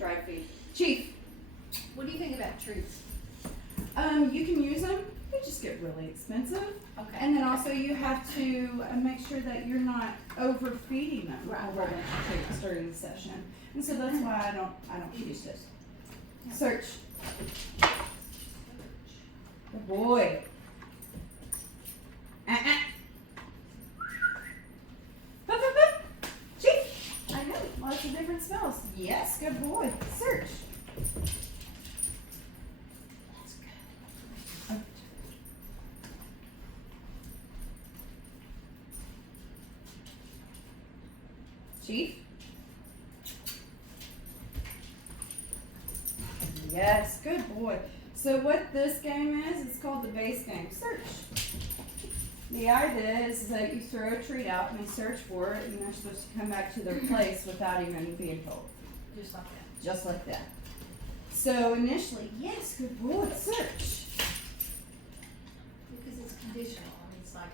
dry feed. Chief. What do you think about treats? You can use them. They just get really expensive. Okay. And then also you have to make sure that you're not overfeeding them Right, a whole right. bunch of treats during the session. And so that's why I don't use this. Search. Good boy. Bup, bup, bup. Chief. I know, lots of different smells. Yes, good boy. Search. That's good. Oh. Chief. Yes, good boy. So what this game is, it's called the base game. Search. The idea is that you throw a treat out and they search for it, and they're supposed to come back to their place without even being told. Just like that. Just like that. So initially, yes, good boy, search. Because it's conditional. I mean, it's like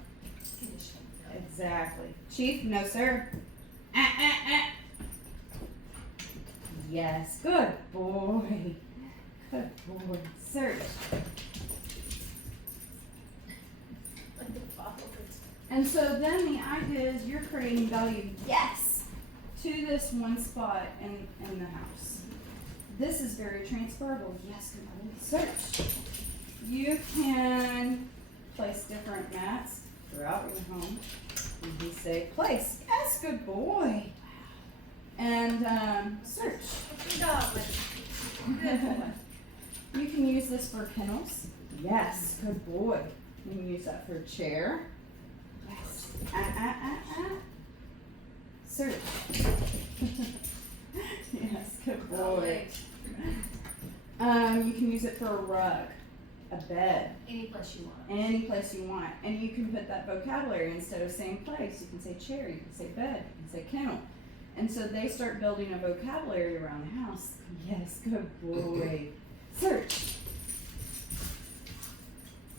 conditioning. You know? Exactly. Chief, no sir. Yes, good boy. Good boy. Search. Like the followers. And so then the idea is you're creating value, yes, to this one spot in the house. This is very transferable. Yes, good boy. Search. You can place different mats throughout your home. And you say place. Yes, good boy. And search. Good job, lady. Good boy. You can use this for kennels. Yes, good boy. You can use that for a chair. Yes. Search. Yes, good boy. You can use it for a rug, a bed, Any place you want. any place you want. And you can put that vocabulary instead of saying place. You can say chair, you can say bed, you can say kennel. And so they start building a vocabulary around the house. Yes, good boy. Search.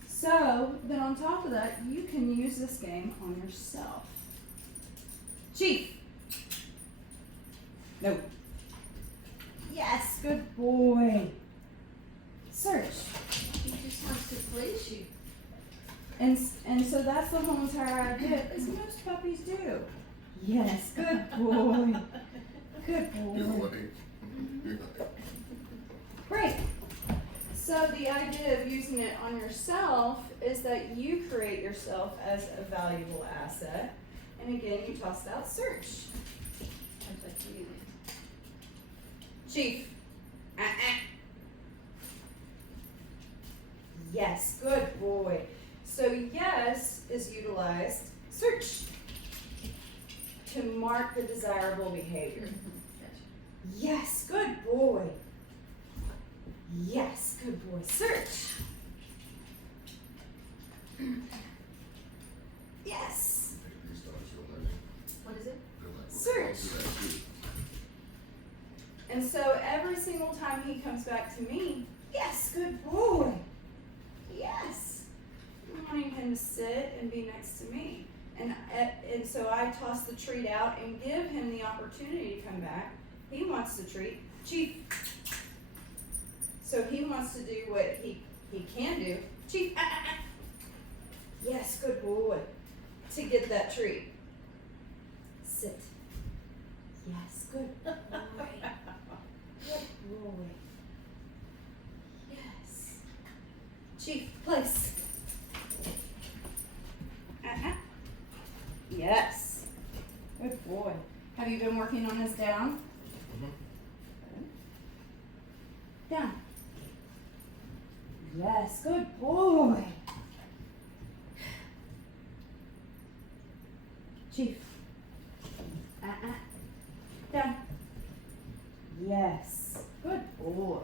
So then on top of that, you can use this game on yourself. Chief. No. Yes, good boy. Search. He just wants to please you. And so that's the whole entire idea, as most puppies do. Yes, good boy. Good boy. Great. So the idea of using it on yourself is that you create yourself as a valuable asset. And again, you toss out search. That's what you do. Chief. Yes, good boy. So yes is utilized, search, to mark the desirable behavior. Gotcha. Yes, good boy. Yes, good boy. Search. Yes. What is it? Search. And so every single time he comes back to me, yes, good boy. Yes. I'm wanting him to sit and be next to me. And so I toss the treat out and give him the opportunity to come back. He wants the treat. Chief. So he wants to do what he can do. Chief. Yes, good boy. To get that treat. Sit. Yes, good boy. Good boy. Yes. Chief, place. Yes. Good boy. Have you been working on his down? Down. Yes, good boy. Chief. Down. Yes. Good boy.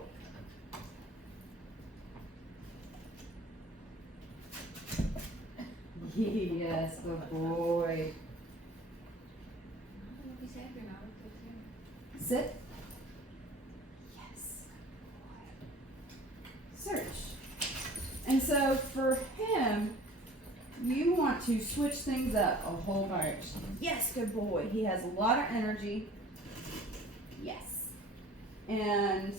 Yes, good boy. I don't know if he's happy or not. Sit. Yes, good boy. Search. And so for him, you want to switch things up a whole bunch. Yes, good boy. He has a lot of energy. Yes. And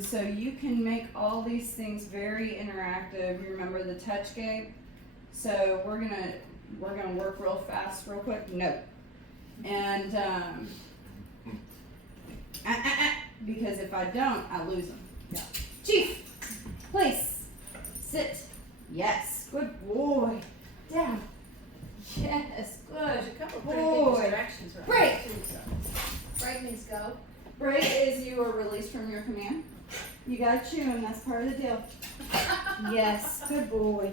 so you can make all these things very interactive. You remember the touch game? So we're gonna work real fast, real quick. No. And because if I don't, I lose them. Yeah. Chief, place, sit. Yes, good boy. Down. Yes, There's good a couple pretty boy. good distractions right Break. there, too, so. Break means go. Break is you are released from your command. You gotta chew him, that's part of the deal. Yes, good boy.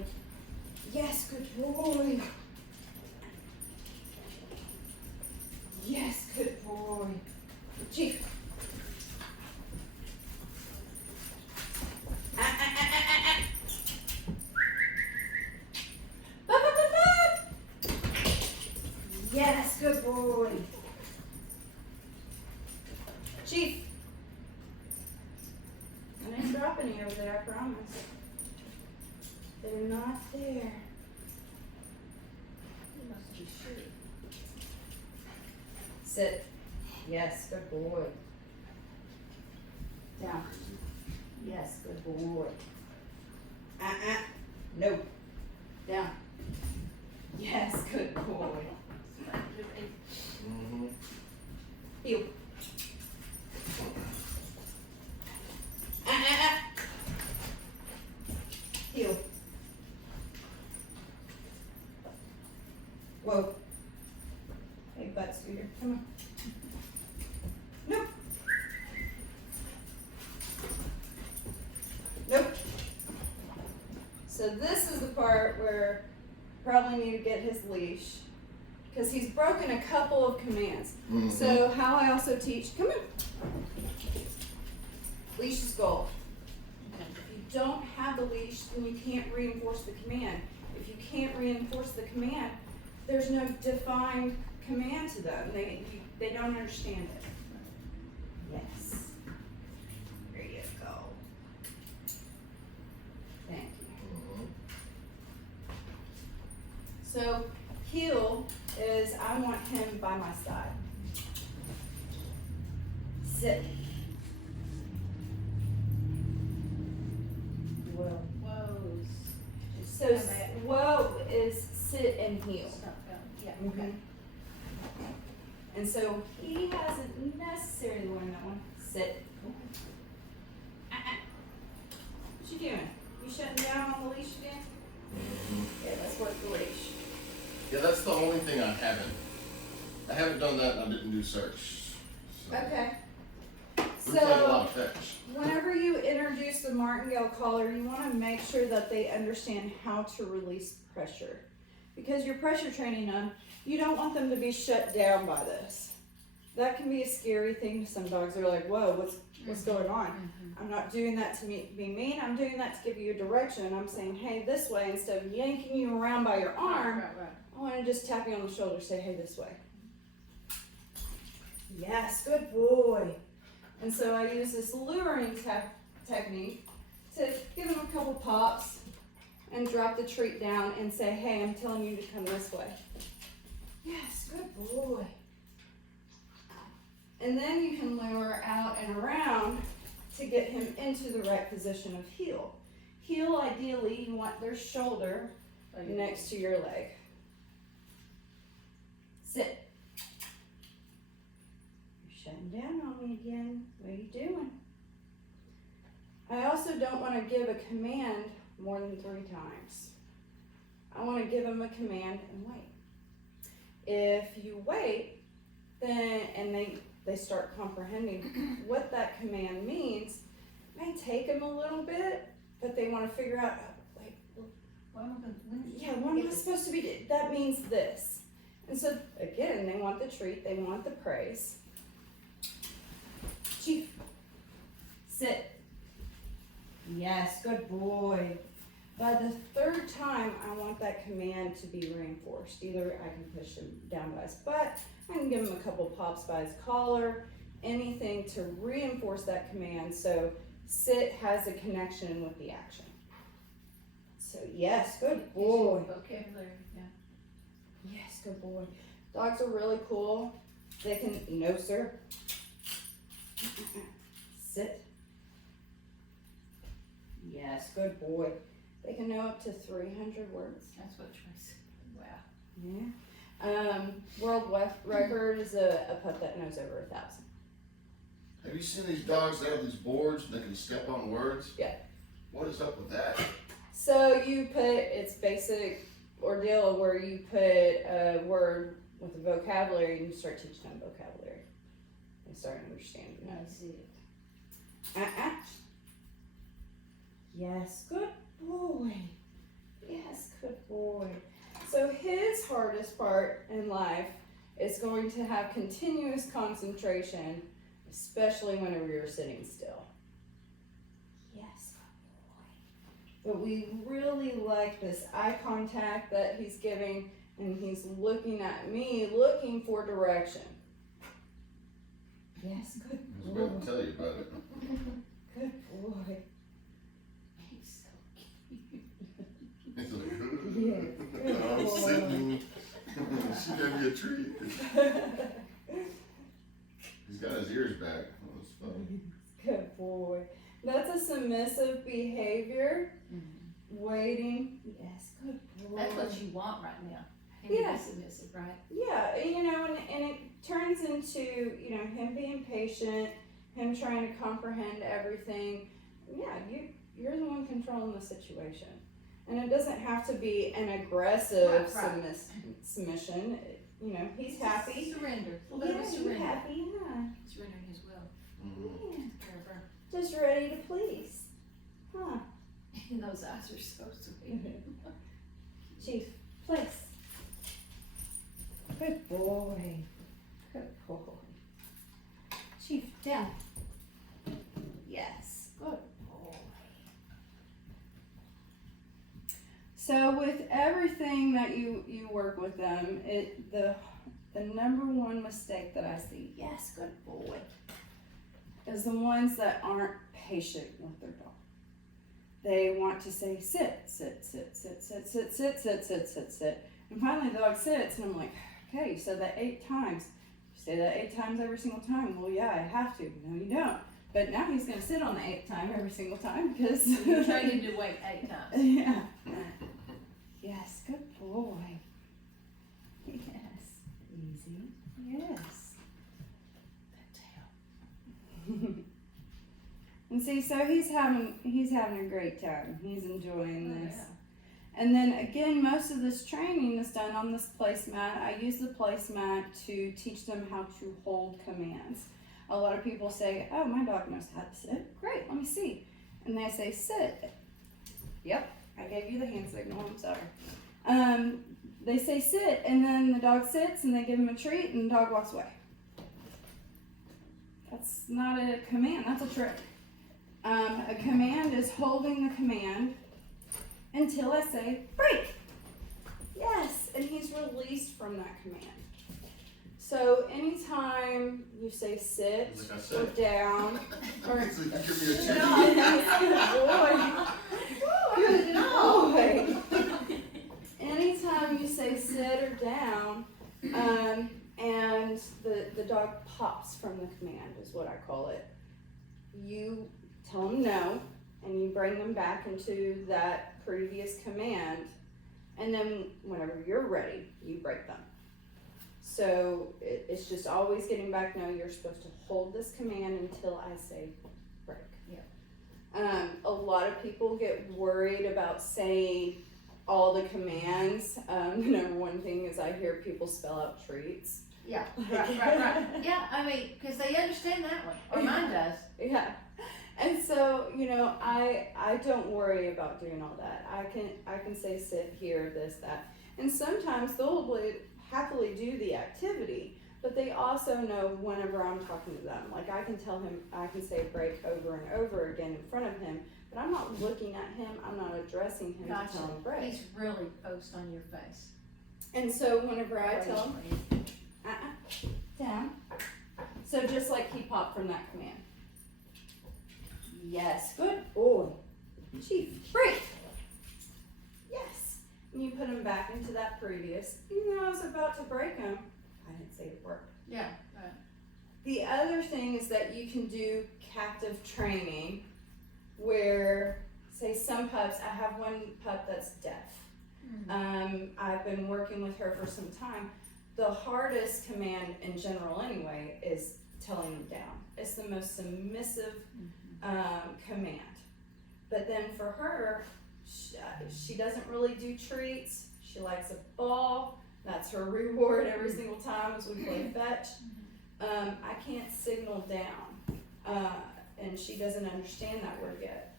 Yes, good boy. Yes, good boy. Chief. Bop, bop, bop, bop. Yes, good boy. Chief. I didn't drop any over there, I promise. They're not there. You must be sure. Sit. Yes, good boy. Down. Yes, good boy. No. Down. Yes, good boy. Mm-hmm. Heel. Heel. Whoa. Hey, butt scooter. Come on. Nope. Nope. So this is the part where probably need to get his leash because he's broken a couple of commands. Mm-hmm. So how I also teach, come on. Leash is gold. If you don't have the leash, then you can't reinforce the command. If you can't reinforce the command, there's no defined command to them. They don't understand it. Yes. There you go. Thank you. Mm-hmm. So heel is I want him by my side. Sit. Whoa. Whoa. So whoa is sit and heel. Stop going. Yeah, Mhm. okay. And so he hasn't necessarily learned that one. Sit. What you doing? You shutting down on the leash again? Yeah, let's work the leash. Yeah, that's the only thing I haven't done that, and I didn't do search. So. Okay. We played a lot So of fetch. whenever you introduce the martingale collar, you want to make sure that they understand how to release pressure. Because you're pressure training them, you don't want them to be shut down by this. That can be a scary thing to some dogs. They're like, whoa, what's going on? I'm not doing that to be mean. I'm doing that to give you a direction. I'm saying, hey, this way, instead of yanking you around by your arm. Right. I want to just tap you on the shoulder, say, hey, this way. Yes, good boy. And so I use this luring technique to give him a couple pops and drop the treat down and say, hey, I'm telling you to come this way. Yes, good boy. And then you can lure out and around to get him into the right position of heel. Heel, ideally, you want their shoulder next to your leg. Sit. You're shutting down on me again. What are you doing? I also don't want to give a command more than 3 times. I want to give them a command and wait. If you wait, then and they start comprehending what that command means, it may take them a little bit, but they want to figure out, what am I supposed to be doing? That means this. And so, again, they want the treat, they want the praise. Chief, sit. Yes, good boy. By the 3rd time, I want that command to be reinforced. Either I can push him down by his butt, I can give him a couple pops by his collar, anything to reinforce that command so sit has a connection with the action. So yes, good boy. Vocabulary, yeah. Yes, good boy. Dogs are really cool. They can, no sir. Sit. Yes, good boy. They can know up to 300 words. That's what Troy said. Wow. Yeah. World record is a pup that knows over 1,000. Have you seen these dogs that have these boards and they can step on words? Yeah. What is up with that? So you put, it's basic ordeal where you put a word with a vocabulary and you start teaching them vocabulary. They start understanding I that. see it. Yes, good boy. Yes, good boy. So his hardest part in life is going to have continuous concentration, especially whenever you're sitting still. Yes, good boy. But we really like this eye contact that he's giving, and he's looking at me, looking for direction. Yes, good I was boy. about to tell you about it. Good boy. He's so cute. He's like, Yeah. I'm sitting. She gave me a treat. He's got his ears back. That was funny. Good boy. That's a submissive behavior. Waiting. Yes, good boy. That's what you want right now. Him Yeah. to be submissive, right? Yeah, and it turns into, him being patient, him trying to comprehend everything. Yeah, you're the one controlling the situation. And it doesn't have to be an aggressive Right. submission. He's happy. Surrender. A little bit of Yeah, surrender. you're happy, yeah. Surrendering his will. Mm-hmm. Yeah. Just ready to please. Huh. And those eyes are so sweet. Chief, place. Good boy. Good boy. Chief, down. Yes, good boy. So with everything that you work with them, the number one mistake that I see, yes, good boy, is the ones that aren't patient with their dog. They want to say sit, sit, sit, sit, sit, sit, sit, sit, sit, sit, sit. And finally the dog sits and I'm like, okay, you said that 8 times. You say that 8 times every single time. Well, yeah, I have to. No, you don't. But now he's going to sit on the 8th time every single time because... You trained him to wait 8 times. Yeah. Yes, good boy. Yes. Easy. Yes. Good tail. And see, so he's having a great time. He's enjoying Oh, this. yeah. And then again, most of this training is done on this placemat. I use the placemat to teach them how to hold commands. A lot of people say, oh, my dog knows how to sit. Great, let me see. And they say, sit. Yep, I gave you the hand signal, I'm sorry. They say sit, and then the dog sits, and they give him a treat, and the dog walks away. That's not a command, that's a trick. A command is holding the command until I say break. Yes, and he's released from that command. So anytime you say sit Like I or said. down, or He's like, you give me a treat. good boy, good boy. Anytime you say sit or down, and the dog pops from the command is what I call it. You tell them no, and you bring them back into that previous command, and then whenever you're ready, you break them. So it's just always getting back, no, you're supposed to hold this command until I say break. Yeah. A lot of people get worried about saying all the commands. The number one thing is I hear people spell out treats. Yeah, right. Yeah, I mean, because they understand that one, or mine does. Yeah. And so, I don't worry about doing all that. I can say sit here, this, that. And sometimes they'll happily do the activity, but they also know whenever I'm talking to them. Like I can tell him, I can say break over and over again in front of him, but I'm not looking at him, I'm not addressing him Gotcha. to tell him break. He's really focused on your face. And so whenever I tell him, down. So just like he popped from that command. Yes, good boy. Chief, break. Yes. And you put him back into that previous. Even though I was about to break him, I didn't say the word. Yeah, right. The other thing is that you can do captive training where, say, some pups, I have one pup that's deaf. I've been working with her for some time. The hardest command in general anyway is telling them down. It's the most submissive command. But then for her, she doesn't really do treats. She likes a ball. That's her reward every single time as we play fetch. I can't signal down, and she doesn't understand that word yet.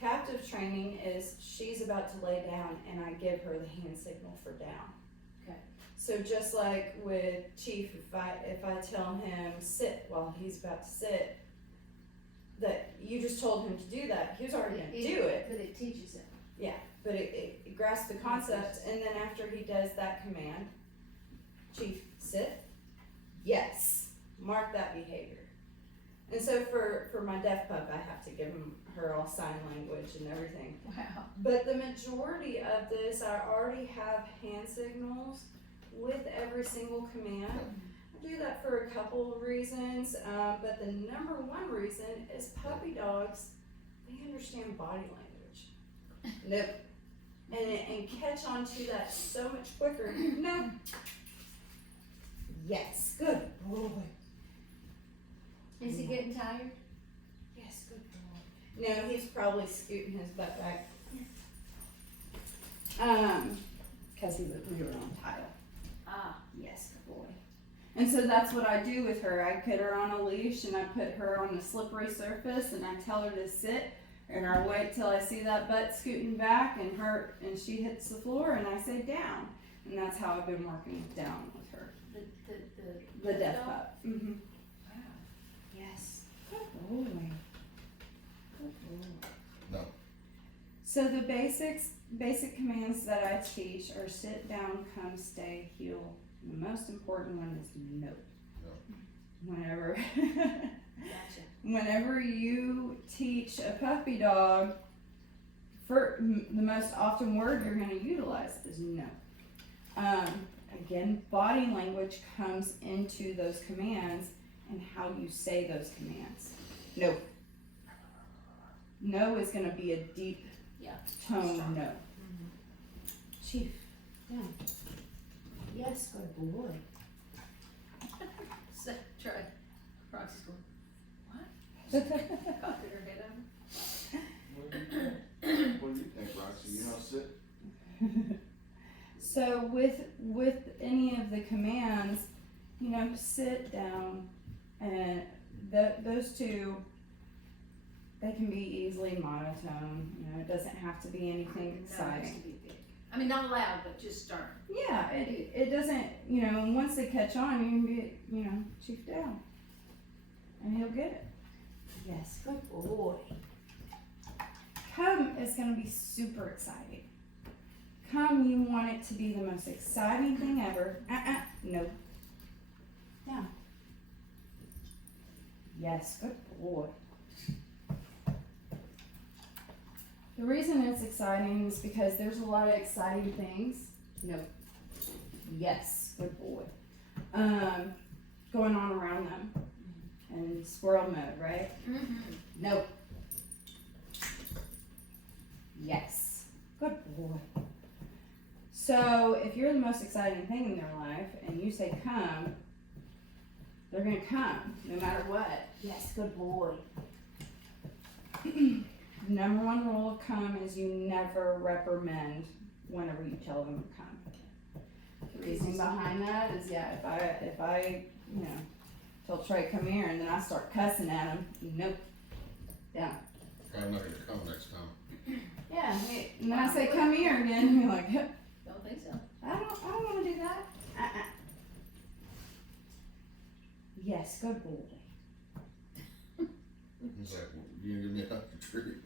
Captive training is she's about to lay down and I give her the hand signal for down. Okay. So just like with Chief, if I tell him sit while he's about to sit, that you just told him to do that, he was already going to do it. But it teaches it. Yeah, but it grasps the concept, and then after he does that command, Chief, sit, yes, mark that behavior. And so for my deaf pup, I have to give her all sign language and everything. Wow. But the majority of this, I already have hand signals with every single command. I do that for a couple of reasons, but the number one reason is puppy dogs, they understand body language. Nope. And catch on to that so much quicker. No. Yes, good boy. Is he getting tired? Yes, good boy. No, he's probably scooting his butt back. Because we were on tile. Ah. Yes, good boy. And so that's what I do with her. I put her on a leash and I put her on a slippery surface and I tell her to sit and I wait till I see that butt scooting back and she hits the floor and I say down. And that's how I've been working down with her. The deaf dog? pup. Mm-hmm. Wow. Yes. Good boy. Good boy. No. So the basic commands that I teach are sit down, come, stay, heel. The most important one is no. Whenever Gotcha. whenever you teach a puppy dog, the most often word you're going to utilize is no. Again, body language comes into those commands and how you say those commands. No. No is going to be a deep tone no. Mm-hmm. Chief, down. Yes, good boy. So, try. Roxy's going, what? Cocked her head over. What do you think, Roxy? You know, sit. So with any of the commands, sit down, and those two, they can be easily monotone. It doesn't have to be anything No, it has exciting. to be big. I mean, not loud, but just stern. Yeah, it doesn't. Once they catch on, you can be, Chief down, and he'll get it. Yes, good boy. Come is going to be super exciting. Come, you want it to be the most exciting thing ever. No. Down. Yes, good boy. The reason it's exciting is because there's a lot of exciting things. No. Yes, good boy. Going on around them. And squirrel mode, right? Mm-hmm. No. Yes. Good boy. So if you're the most exciting thing in their life and you say come, they're going to come no matter what. Yes, good boy. Number one rule of come is you never reprimand whenever you tell them to come. The reason behind that is, if I tell Trey come here and then I start cussing at him, nope, down. I'm not gonna come next time. Yeah, and then I say come here again, and you're like, Don't think so. I don't want to do that. Yes, good boy. He's like, you gonna give me a treat?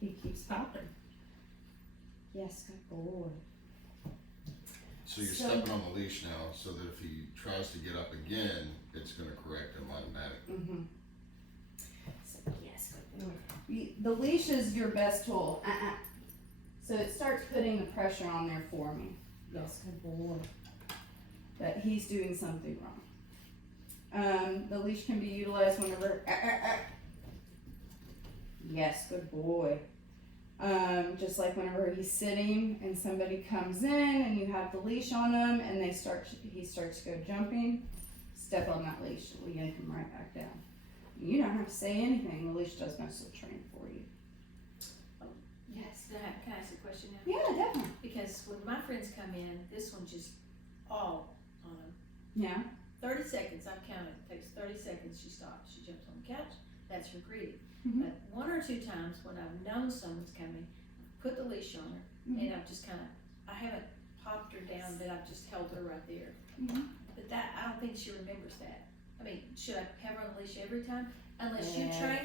He keeps popping. Yes, good boy. So you're stepping on the leash now, so that if he tries to get up again, it's gonna correct him automatically. Mm-hmm. So, yes, good boy. The leash is your best tool. So it starts putting the pressure on there for me. Yes, good boy. That he's doing something wrong. The leash can be utilized whenever. Yes, good boy. Just like whenever he's sitting and somebody comes in and you have the leash on him and he starts to go jumping, step on that leash, we'll yank him right back down. You don't have to say anything. The leash does most of the training for you. Yes, can I ask a question now? Yeah, definitely. Because when my friends come in, this one's just all on them. Yeah. 30 seconds, I've counted, it takes 30 seconds, she stops, she jumps on the couch, that's her greeting. Mhm. But one or two times when I've known someone's coming, I've put the leash on her, and I've just I haven't popped her down, but I've just held her right there. Mhm. But that, I don't think she remembers that. I mean, should I have her on the leash every time? Unless you train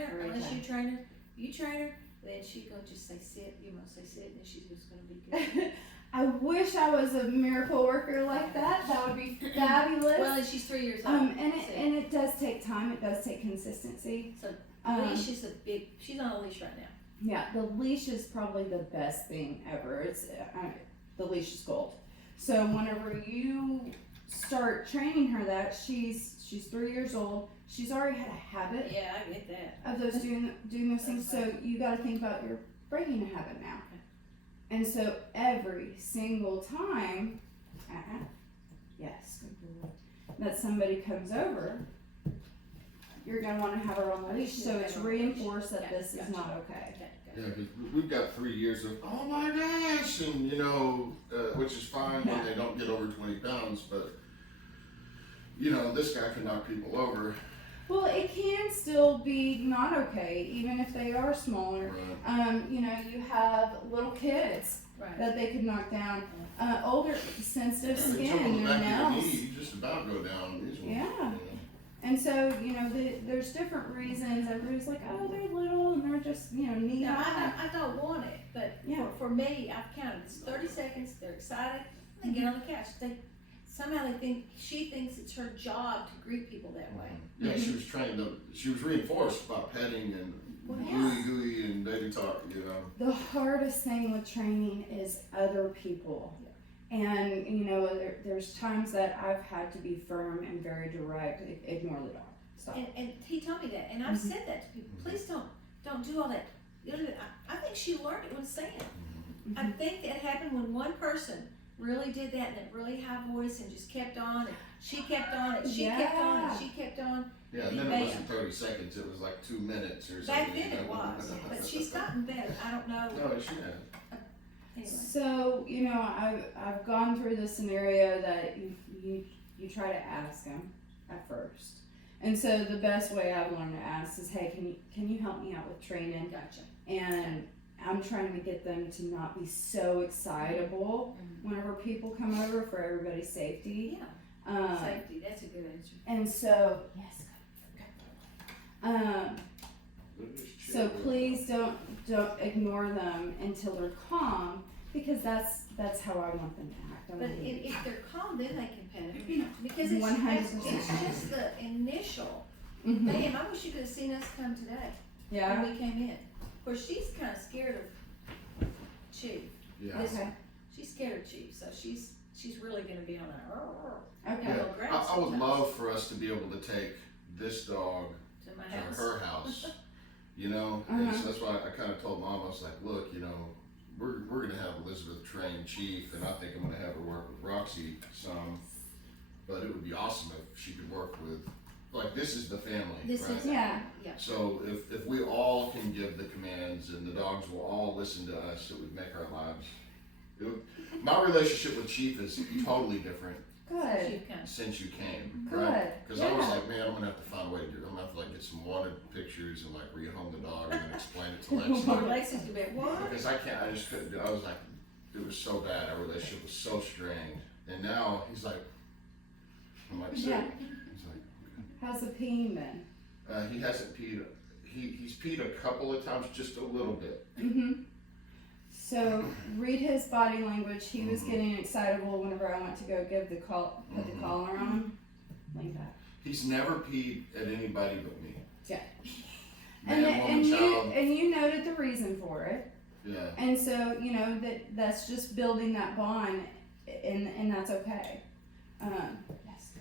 her, you train her, then she gonna just say sit, you must say sit, and then she's just gonna be good. I wish I was a miracle worker like that. That would be fabulous. Well, and she's 3 years old. And it does take time. It does take consistency. So leash is she's on a leash right now. Yeah, the leash is probably the best thing ever. It's the leash is gold. So whenever you start training her, that she's 3 years old. She's already had a habit. Yeah, I get that. Of those doing those things. So you got to think about your breaking a habit now. Okay. And so every single time, yes, good boy, that somebody comes over, you're gonna want to have her on the leash, so it's reinforced that this is not okay. Yeah, because we've got 3 years of, oh my gosh, and which is fine when they don't get over 20 pounds, but this guy can knock people over. Well, it can still be not okay, even if they are smaller. Right. You have little kids that they could knock down. Older, sensitive skin in their nails. You just about go down these ones. Yeah. And so, there's different reasons. Everybody's like, oh, they're little and they're just, knee high. I don't want it, but for me, I've counted. It's 30 seconds, they're excited, they get on the couch. Somehow she thinks it's her job to greet people that way. Yeah, she was trained she was reinforced by petting and gooey and baby talk, The hardest thing with training is other people. And, there's times that I've had to be firm and very direct. Ignore the dog. Stop. And he told me that, and I've said that to people. Please don't do all that. I think she learned it when saying it. I think that happened when one person really did that in a really high voice and just kept on, and she kept on, and she kept on, and she kept on. Yeah, and then it wasn't 30 seconds, it was like 2 minutes or something. Back then it was, but she's gotten better. I don't know. No, she has. Anyway. So, I've gone through the scenario that you try to ask them at first. And so the best way I've learned to ask is, hey, can you help me out with training? Gotcha. And I'm trying to get them to not be so excitable whenever people come over for everybody's safety. Yeah. Safety, that's a good answer. And so, yes. So please don't ignore them until they're calm, because that's how I want them to act. But if they're calm, then they can pet them. Because it's 100%. just the initial. Damn, I wish you could have seen us come today. Yeah. When we came in. Of course, she's kind of scared of Chief. Yeah. Okay. She's scared of Chief, so she's really going to be on that. Okay. Yeah. I would love for us to be able to take this dog To my to house. her house, and so that's why I kind of told Mom, I was like, look, we're going to have Elizabeth train Chief, and I think I'm going to have her work with Roxy some, but it would be awesome if she could work with, like, this is the family, right? Yeah. So if we all can give the commands and the dogs will all listen to us, it would make our lives. My relationship with Chief is totally different Good. since you came, Good. right? Because I was Yeah. like, man, I'm gonna have to find a way to do it. I'm gonna have to like get some wanted pictures and like rehome the dog and then explain it to Lexi. Lexi's gonna be like, what? Because I just couldn't do it. I was like, it was so bad. Our relationship was so strained. And now he's like, I'm like, Yeah. he's like, How's the peeing been? he hasn't peed. He's peed a couple of times, just a little bit. So read his body language. He was getting excitable whenever I went to go give put the collar on him. Like that. He's never peed at anybody but me. Yeah. Man, woman, child. And you noted the reason for it. Yeah. And so that's just building that bond, and that's okay. Yes.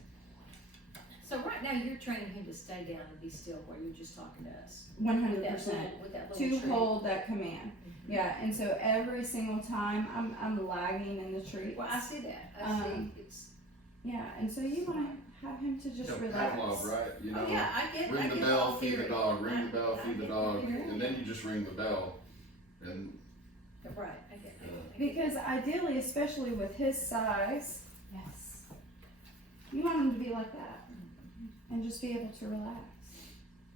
So right now, you're training him to stay down and be still while you're just talking to us. 100%. With that To little tree. hold that command. Yeah, and so every single time I'm lagging in the treat. Well, I see that. I see it's. Yeah, and so you want to have him to just relax. Pavlov, right? You know, Oh yeah, I get. ring I the get bell, all feed the theory. dog. Ring the bell, I feed the get dog, theory. and then you just ring the bell, and Right, I get. Because ideally, especially with his size, yes, you want him to be like that and just be able to relax.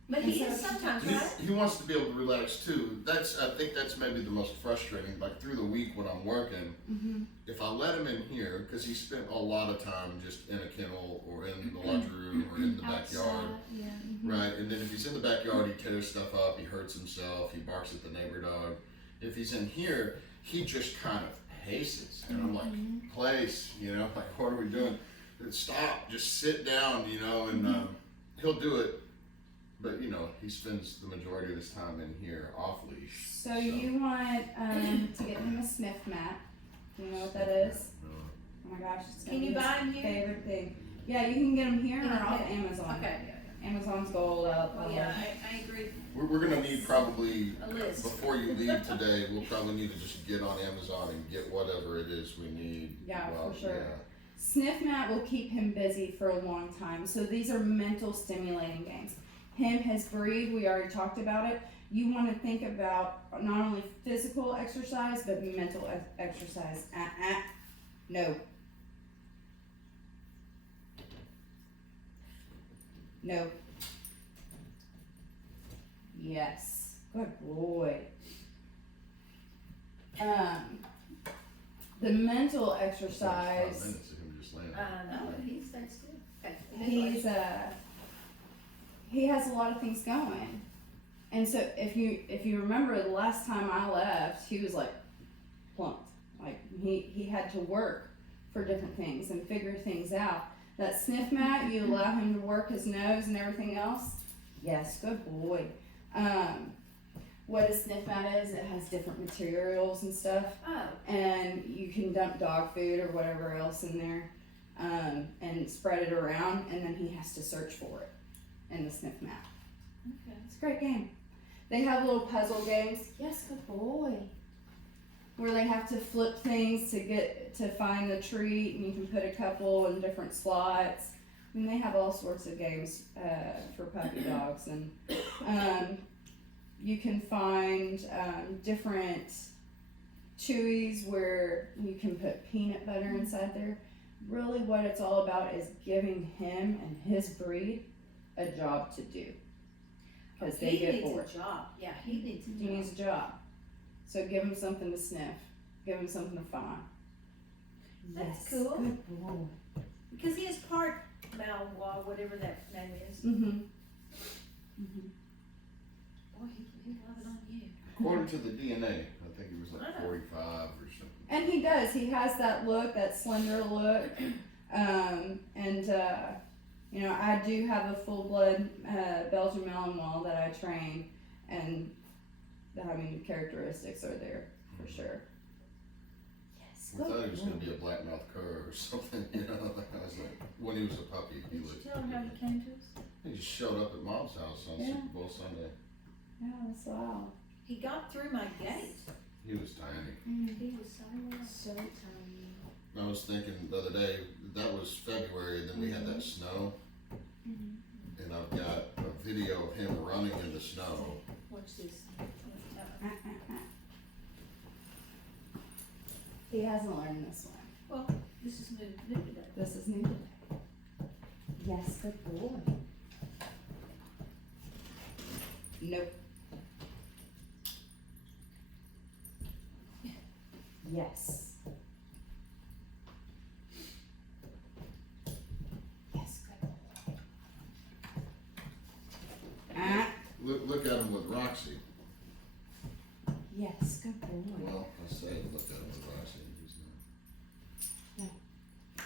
But he is sometimes, right? he wants to be able to relax too. I think that's maybe the most frustrating. Like through the week when I'm working, if I let him in here, because he spent a lot of time just in a kennel or in the laundry room or in the backyard, Yeah. right? And then if he's in the backyard, he tears stuff up, he hurts himself, he barks at the neighbor dog. If he's in here, he just kind of paces, and I'm like, place, you know, like what are we doing? Stop, just sit down, you know, and he'll do it. But you know, he spends the majority of his time in here off leash. So you want to get him a sniff mat. Do you know what that is? No. Oh my gosh, it's Can you his buy him here? favorite thing. Yeah, you can get them here or Yeah, off yeah. Amazon. Okay. Amazon's gold out. Well, yeah, I agree. We're gonna need probably A list. before you leave today. We'll probably need to just get on Amazon and get whatever it is we need. Yeah, Well, for sure. yeah. Sniff mat will keep him busy for a long time. So these are mental stimulating games. Him, his breed, we already talked about it. You want to think about not only physical exercise, but mental exercise. No. No. Yes. Good boy. The mental 5 exercise. minutes of him just laying. No, he stays still. Okay. He has a lot of things going, and so if you remember the last time I left, he was like plumped, like he had to work for different things and figure things out. That sniff mat, you allow him to work his nose and everything else. Yes, good boy. What a sniff mat is, it has different materials and stuff. Oh. And you can dump dog food or whatever else in there, and spread it around, and then he has to search for it in the sniff mat. Okay. It's a great game. They have little puzzle games. Yes, good boy. Where they have to flip things to find the treat, and you can put a couple in different slots. And they have all sorts of games for puppy dogs, and you can find different chewies where you can put peanut butter inside there. Really what it's all about is giving him and his breed a job to do. Because they get bored. He needs a job. Yeah, he needs a job. He needs a job. So give him something to sniff. Give him something to find. That's Yes, cool. Good boy. Because he is part Malinois, whatever that name is. Mm-hmm. Boy, he love it on you. According to the DNA, I think he was like I know. 45 or something. And he does. He has that look, that slender look. You know, I do have a full-blood Belgian Malinois that I train, and the characteristics are there for sure. Yes. I thought he was going to be a black-mouthed cur or something, you know. I was like, when he was a puppy, he Did you looked. tell him how he came to us? He just showed up at Mom's house on Yeah. Super Bowl Sunday. Yeah, that's wild. He got through my gate. He was tiny. He was so tiny. I was thinking the other day, that was February, and then we had that snow. And I've got a video of him running in the snow. Watch this. He hasn't learned this one. Well, this is new today. This is new today. Yes, good boy. Nope. Yes. Yes, good boy. Look at him with Roxy. Yes, good boy. Well, I say look at him with Roxy. He's not. Yeah.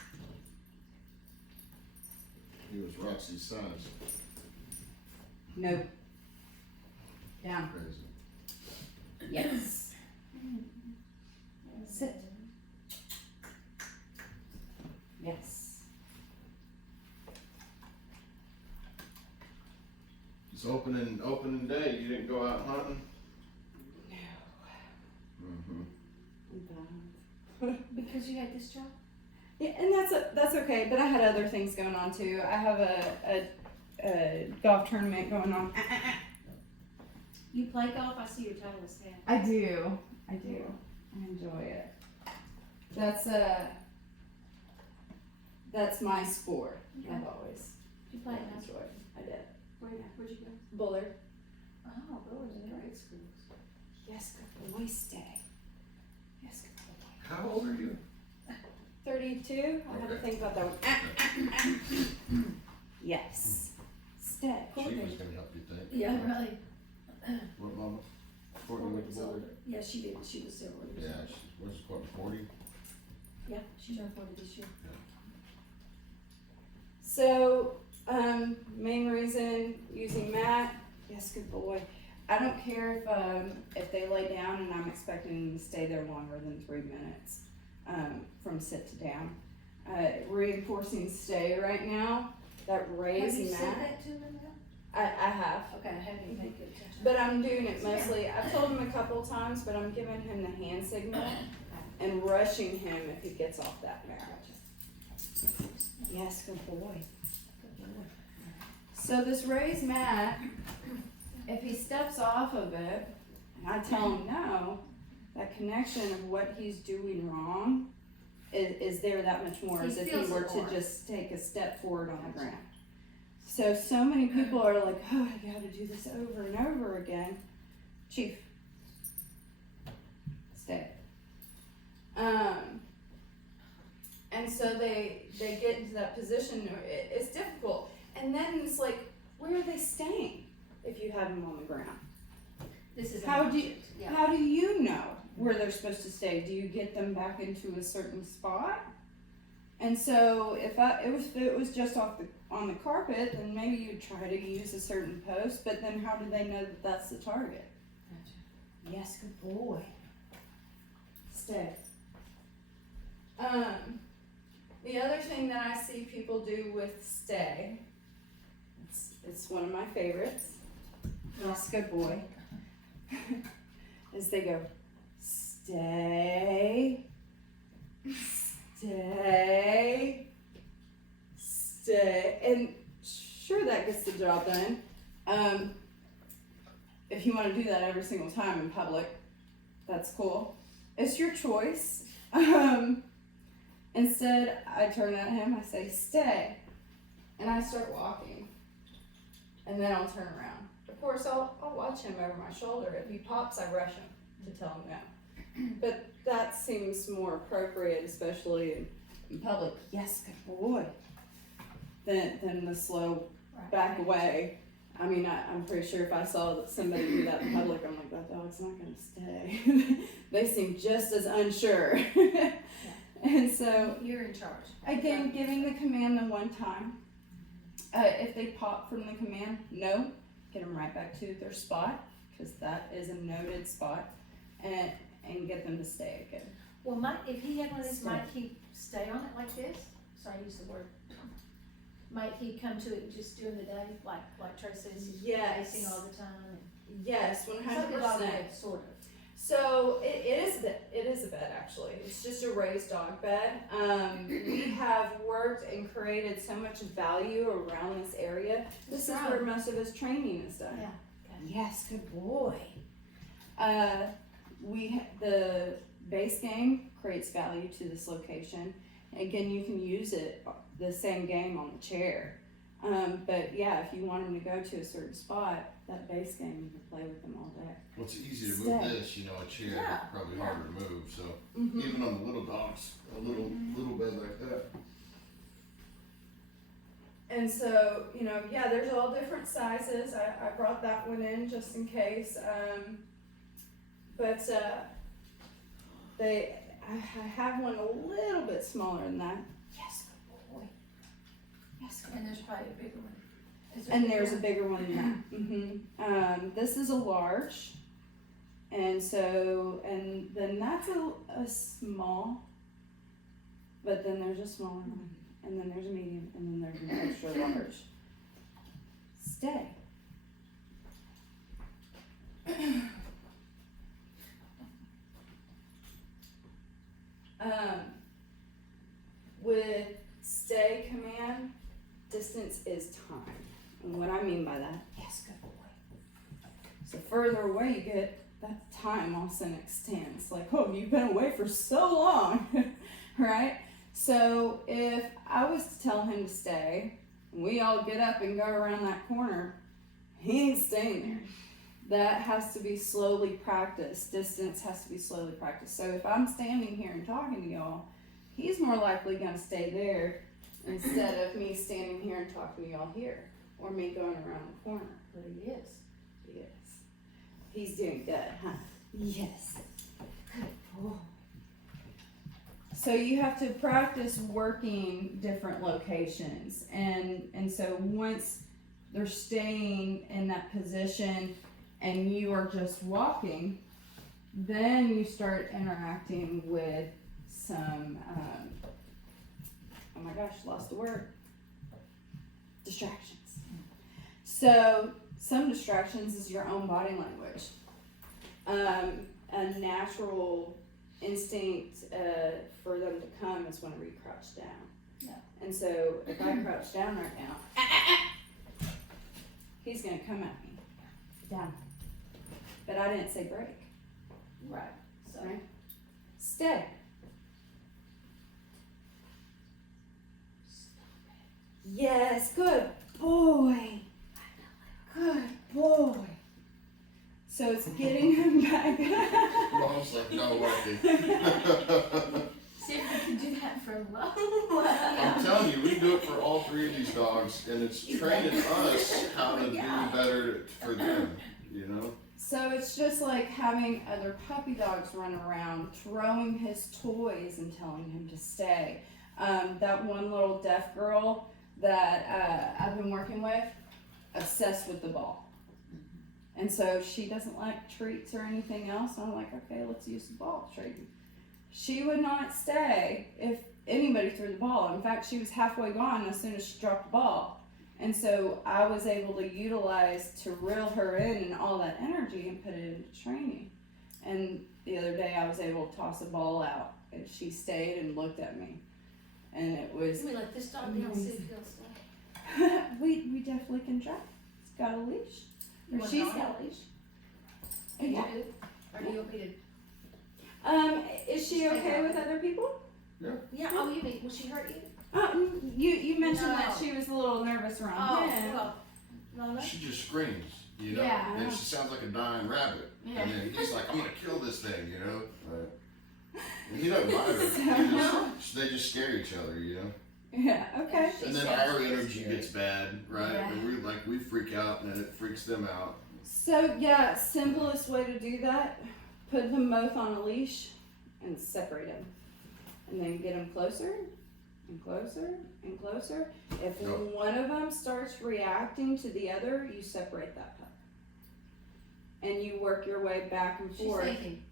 He was Roxy's size. Nope. Down. Crazy. Yes. Sit. Yes. You didn't go out hunting? No. Mm-hmm. Because you had this job? Yeah, and that's okay. But I had other things going on too. I have a golf tournament going on. You play golf? I see your Tallent hat. I do. I enjoy it. That's my sport. Okay. I've always You play it? enjoyed. I did. Where'd you go? Bullard. Oh, Bullard's a great school. Yes, good boy, stay. Yes, good boy. How old are you? 32. I had to Okay. think about that one. Yes. Stay. She was gonna help you think. Yeah, really. What, Mama? Courtney went to Boulder? Yeah, she did. She was several years Yeah, old. she was what, 40? Yeah, she turned 40 this year. So, main reason using Matt, yes, good boy. I don't care if they lay down and I'm expecting them to stay there longer than 3 minutes from sit to down. Reinforcing stay right now, that raised Have you Matt. said that to them now? I have. Okay, I haven't paid good attention. But I'm doing it mostly, I've told him a couple times, but I'm giving him the hand signal and rushing him if he gets off that mat. Yes, good boy. So this raised mat, if he steps off of it, and I tell him no, that connection of what he's doing wrong is there that much more He as if he feels were it to more. just take a step forward on the ground. So many people are like, oh, I gotta do this over and over again. Chief, stay. And so they get into that position, it's difficult. And then it's like, where are they staying if you have them on the ground? This is How do you, emergent, yeah. how do you know where they're supposed to stay? Do you get them back into a certain spot? And so if it was just on the carpet, then maybe you'd try to use a certain post, but then how do they know that that's the target? Gotcha. Yes, good boy. Stay. The other thing that I see people do with stay, it's one of my favorites. Yes, good boy. Is they go, stay, stay, stay, and sure that gets the job done. If you want to do that every single time in public, that's cool. It's your choice. Instead, I turn at him, I say, stay, and I start walking, and then I'll turn around. Of course, I'll watch him over my shoulder. If he pops, I rush him to tell him no. But that seems more appropriate, especially in public. Yes, good boy. Than the slow Right. back away. I mean, I'm pretty sure if I saw somebody do that in public, I'm like, that dog's not gonna stay. They seem just as unsure. And so, You're in charge. again, giving the command the one time. If they pop from the command, no, get them right back to their spot, because that is a noted spot, and get them to stay again. Well, if he had one of these, Stay. might he stay on it like this? Sorry, I used the word. Might he come to it just during the day, like Trey says, he's Yes. racing all the time? Yes, 100%. Sort of. So it is a bed actually. It's just a raised dog bed. We have worked and created so much value around this area. This is where most of his training is done. Yeah. Okay. Yes, good boy. The base game creates value to this location. Again, you can use the same game on the chair. But yeah, if you want him to go to a certain spot, that base game, you can play with them all day. Well, it's easy to Stay. move this, a chair, Yeah. probably harder to move, so Mm-hmm. even on the little dogs, a little bed like that. And so, yeah, there's all different sizes. I brought that one in just in case. I have one a little bit smaller than that. Yes, good boy. Yes, good boy. And there's probably a bigger one. Is there And a bigger there's a one? bigger one than that. This is a large. And then that's a small. But then there's a smaller one. And then there's a medium. And then there's an extra large. Stay. is time. And what I mean by that, yes, good boy. So further away you get, that time all of a sudden extends. Like, oh, you've been away for so long, right? So if I was to tell him to stay, and we all get up and go around that corner, he ain't staying there. That has to be slowly practiced. Distance has to be slowly practiced. So if I'm standing here and talking to y'all, he's more likely going to stay there instead of me standing here and talking to y'all here, or me going around the corner. But he is. He is. He's doing good, huh? Yes. Good boy. So you have to practice working different locations, and so once they're staying in that position and you are just walking, then you start interacting with some oh my gosh, lost the word, distractions. So some distractions is your own body language. A natural instinct for them to come is whenever you crouch down. Yeah. And so if I crouch down right now, he's gonna come at me down. But I didn't say break. Right. So. Right? Stay. Yes, good boy. Good boy. So it's getting him back. Mom's like, no working. See if we can do that for a while. I'm telling you, we do it for all three of these dogs, and it's training us how to do better for them, you know? So it's just like having other puppy dogs run around, throwing his toys and telling him to stay. That one little deaf girl that I've been working with, obsessed with the ball. And so she doesn't like treats or anything else. I'm like, okay, let's use the ball treat. She would not stay if anybody threw the ball. In fact, she was halfway gone as soon as she dropped the ball. And so I was able to utilize to reel her in and all that energy and put it into training. And the other day I was able to toss a ball out and she stayed and looked at me. And it was... Can we let this dog down and see if he'll stay? we definitely can try. It's got a leash. Or she's got a leash. You Yeah. do? Or do you want me to? Is she okay with other people? Yeah, oh, you mean, will she hurt you? You mentioned No. that she was a little nervous around Oh, him. well, no, She just screams, you know? Yeah. And she sounds like a dying rabbit. Yeah. And then he's like, I'm gonna kill this thing, you know? And he doesn't bite her. They just scare each other, you know? Yeah, okay. And then our energy gets bad, right? Yeah. And we freak out, and then it freaks them out. So yeah, simplest way to do that, put them both on a leash and separate them. And then get them closer and closer and closer. If one of them starts reacting to the other, you separate that pup. And you work your way back and she's forth. thinking,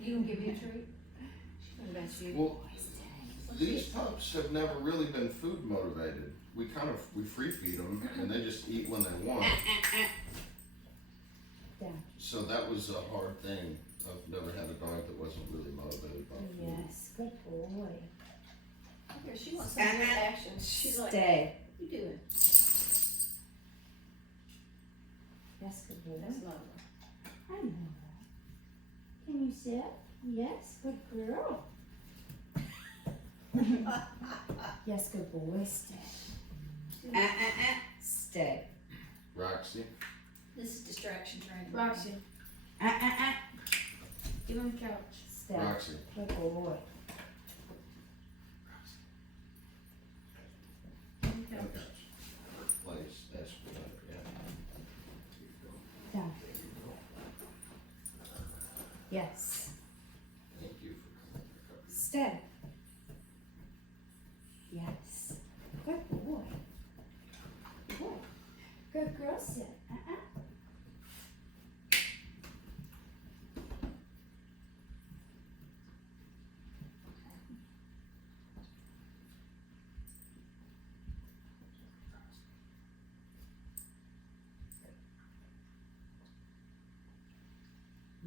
you gonna give me a treat? She's gonna ask you. Well, these pups have never really been food motivated. We free feed them, and they just eat when they want. Down. So that was a hard thing. I've never had a dog that wasn't really motivated by food. Yes, good boy. Here, she wants some good action. She's like, Stay. what you doing? Yes, good boy. That's not I know that. Can you sit? Yes, good girl. Yes, good boy. Stay. Stay. Roxy? This is distraction training. Roxy, get on the couch. Stay. Roxy. Good boy. Okay. Place. That's good. Yeah. Down. Yes. Thank you for coming. Stay. Yes. Good boy. Good boy. Good girl, sit.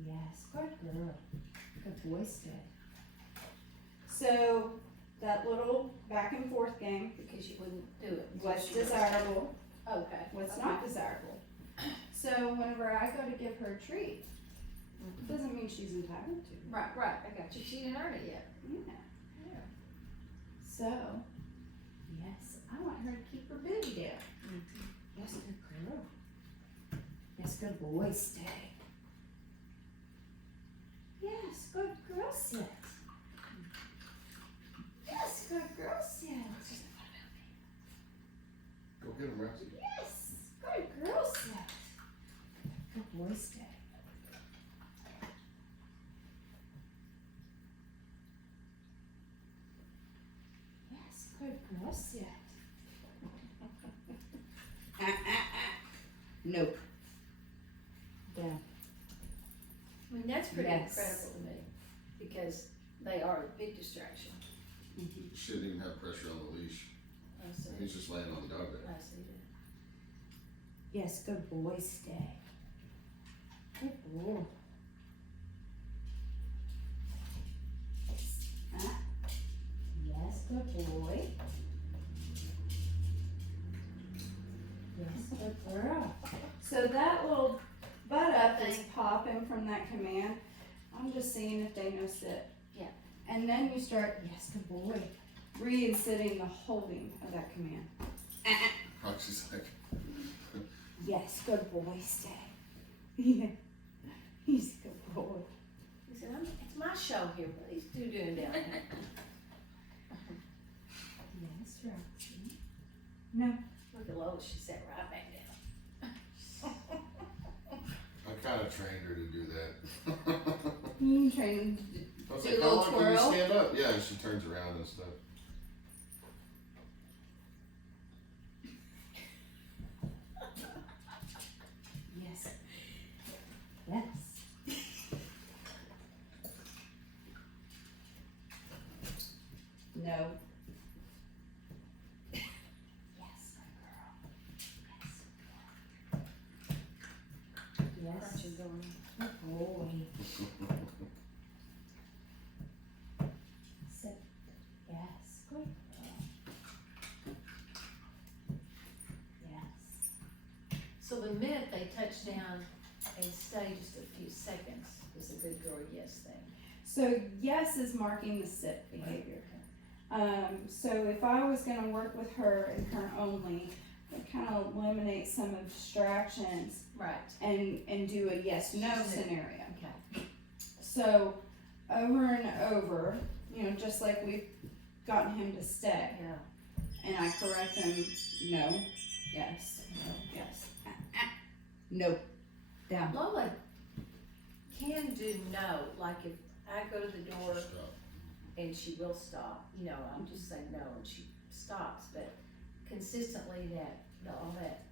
Yes, good girl. Good boy, stay. So that little back and forth game. Because you wouldn't do it. until What's she was- desirable, Okay. what's okay. not desirable. So whenever I go to give her a treat, it doesn't mean she's entitled to. Right, I got you. She didn't earn it yet. Yeah. Yeah. So, yes, I want her to keep her booty down. Yes, good girl. Yes, good boy, stay. Yes, good girl, sit. Yes, good girl, sit. Go get him, Roxy. Yes, good girl, sit. Good boy, stay. Yes, good girl, sit. Nope. Down. I mean, that's pretty Yes. incredible to me, because they are a big distraction. Shouldn't even have pressure on the leash. I see. He's just laying on the dog bed. I see that. Yes, good boy, stay. Good boy. Yes, good boy. Yes, good girl. So that little butt up is popping from that command. I'm just seeing if they know sit. Yeah. And then you start, yes, good boy, reinstating the holding of that command. Roxy's like, Yes, good boy, stay. Yeah, he's a good boy. He said, it's my show here, what are these two doing down here? Yes, Roxy. No. Look at Lola, she sat right back down. I kind of trained her to do that. You can train him I was Do like, a how little long can you twirl? stand up? Yeah, and she turns around and stuff. Yes. Yes. No. Yes, good girl. Yes. Crunching going. Good boy. Sit. Yes, good girl. Yes. So the minute they touch down and stay just a few seconds is a good girl yes thing. So yes is marking the sit behavior. So if I was gonna work with her and her only, it kind of eliminate some of distractions Right. and do a yes/no Yes. scenario. Okay. So over and over, you know, just like we've gotten him to stay, Yeah. and I correct him, no, yes, no, yes, nope, down. Lola can do no, like if I go to the door Stop. and she will stop, you know, I'm just saying no and she stops, but consistently all that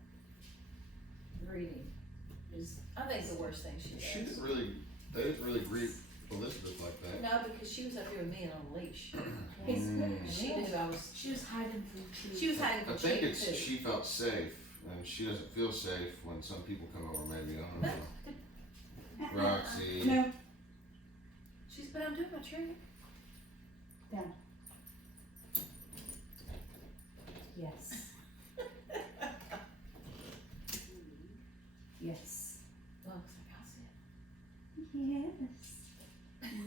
greeting is, I think, the worst thing she She does. they didn't really greet Elizabeth like that. No, because she was up here with me and on a leash. Mm. She knew I was, She was hiding from Chief. she was hiding I from think Chief it's too. she felt safe, and she doesn't feel safe when some people come over. Maybe I don't know. Roxy. No, She's, but I'm doing my training. down. Yes. Yes. Lola's like, I'll sit. Yes.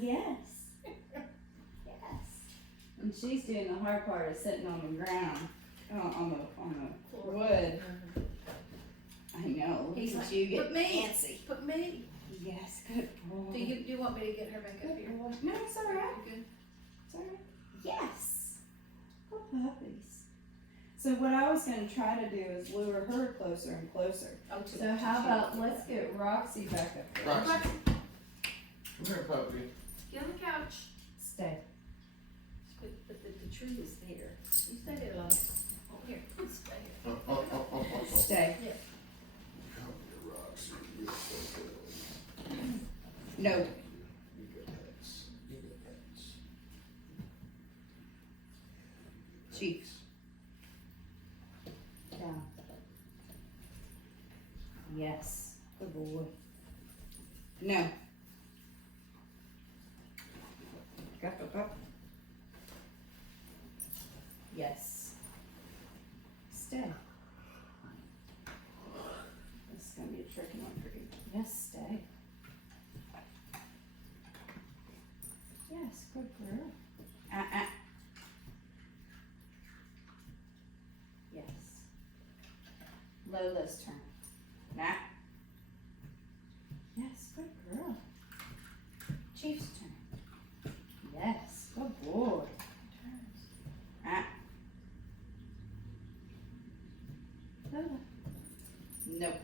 Yes. Yes. And she's doing the hard part of sitting on the ground, on the wood. I know. He's Look at like, you get "Put me." fancy. But me, Yes, good boy. do you want me to get her back up Good here? boy. No, it's all right. You good? It's all right. Yes. Good puppies. So what I was gonna try to do is lure her closer and closer. Oh, to So how about let's get Roxy back up there. Roxy. Come here, puppy. Get on the couch. Stay. But the tree is there. You stay there, Lola. Here, stay here. Stay. Come here, Roxy. You're so good. No. You good pets. You good pets. Cheeks. Down. Yes. Good boy. No. Got the pup. Yes. Stay. This is gonna be a tricky one for you. Yes, stay. Yes, good girl. Yes. Lola's turn. Nah. Yes, good girl. Chief's turn. Yes, good boy. Lola. Nope.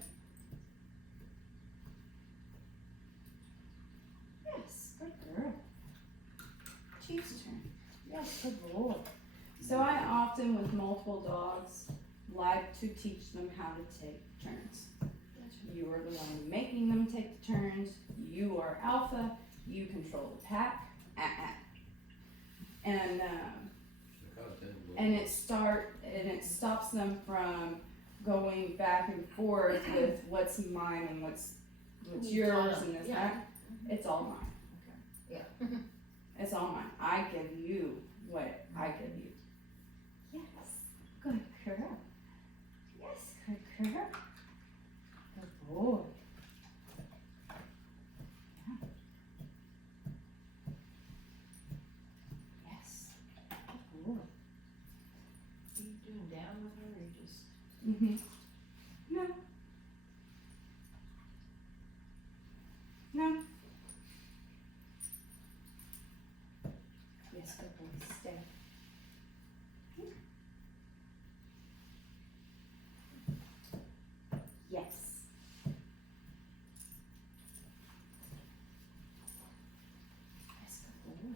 Yes, good girl. Chief's turn. Yes, good boy. So I often, with multiple dogs, like to teach them how to take turns. You are the one making them take the turns. You are alpha. You control the pack. And it stops them from going back and forth with what's mine and what's yours and this that. It's all mine. Okay. Yeah. It's all mine. I give you what I give you. Yes, good girl. Yes, good girl. Good boy. Yeah. Yes, good boy. Are you doing down with her or you just? Mm-hmm. No. No. Yes, good boy. Stay. Yes. Yes, good boy.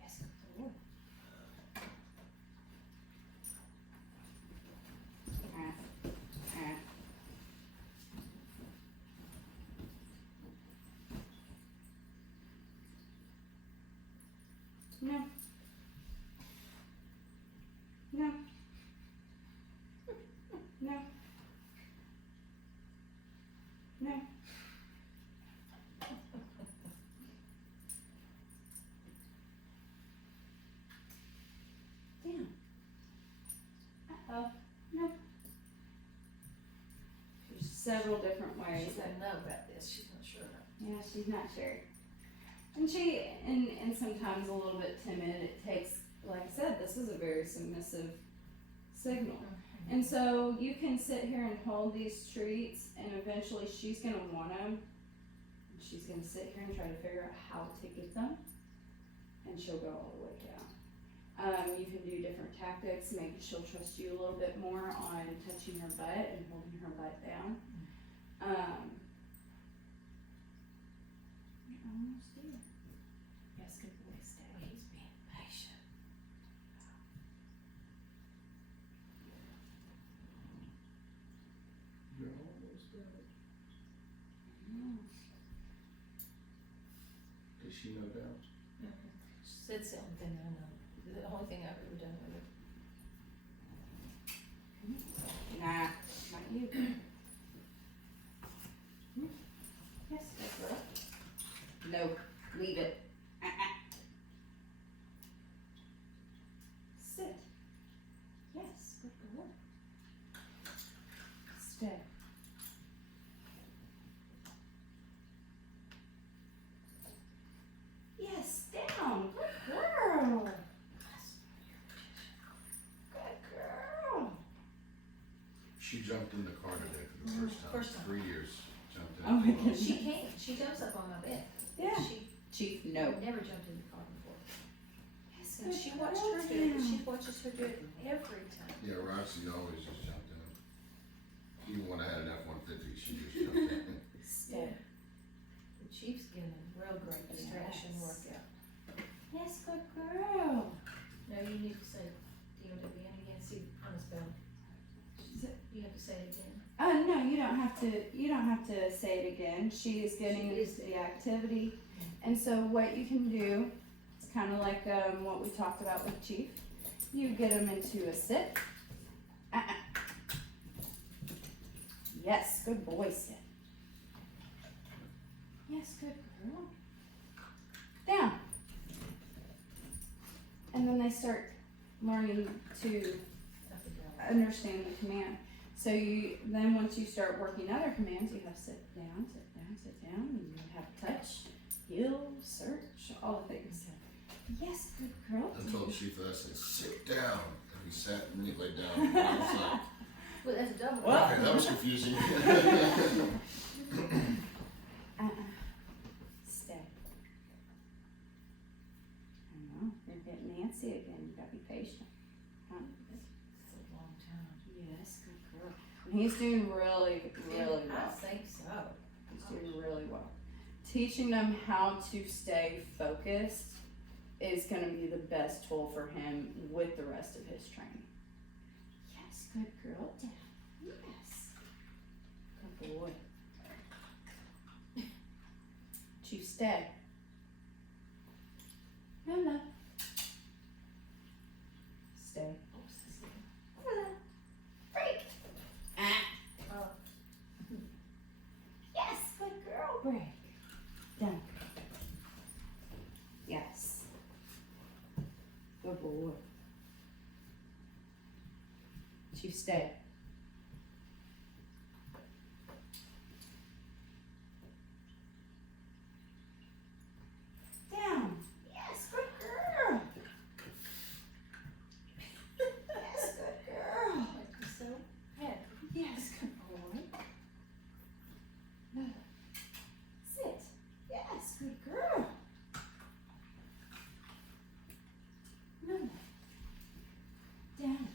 Yes, good boy. No. No. No. No. Damn. Uh-oh. No. There's several different ways. She doesn't know about this, she's not sure about it. Yeah, she's not sure. And sometimes a little bit timid. It takes, like I said, this is a very submissive signal. And so you can sit here and hold these treats and eventually she's gonna want them. She's gonna sit here and try to figure out how to get them. And she'll go all the way down. You can do different tactics. Maybe she'll trust you a little bit more on touching her butt and holding her butt down. You're almost there. Yes, good boy, stay. He's being patient. You're almost there. Does she know down? That's the only thing I know. The only thing I've ever done with her. Nah, not you. Yes, good girl. No, leave it. Sit. Yes, good girl. Stay. Yes, down. Good girl. Good girl. She jumped in the car today for the first time. First time. 3 years jumped in. Oh my goodness. She can't, she jumps up on my bed. Yeah. She Chief, no. never jumped in the car before. Yes, And good she watched girl, her do it, Tim. she watches her do it every time. Yeah, Roxy always just jumped in. Even when I had an F-150, she just jumped in. Stay. The Chief's getting a real great distraction Yes. workout. Yes, good girl. Now you need to say D-O-W-N again, see on the spell. You have to say it again. No, you don't have to. You don't have to say it again. She is getting She is into the activity, and so what you can do, it's kind of like what we talked about with Chief. You get them into a sit. Yes, good boy, sit. Yes, good girl. and then they start learning to understand the command. So then once you start working other commands, you have sit down, and you have touch, heel, search, all the things. Yes, good girl. I told Chief that I said, sit down. And he sat and he laid down. And I was like, Well, that's a double. okay, that was confusing. Stay. I know, you're getting antsy again. You gotta be patient. Huh? It's a long time. Yes, good girl. And he's doing really, really I well. think so. He's doing really well. Teaching them how to stay focused is gonna be the best tool for him with the rest of his training. Yes, good girl, Dad. Yes. Good boy. You stay. No, no. Stay. Break. Oh. Yes, good girl. Break. Done. Yes. Good boy. You stay. Down. Yes, good girl. Yes, good girl. Like so? Head. Yes, good boy. No. Sit. Yes, good girl. No. Down.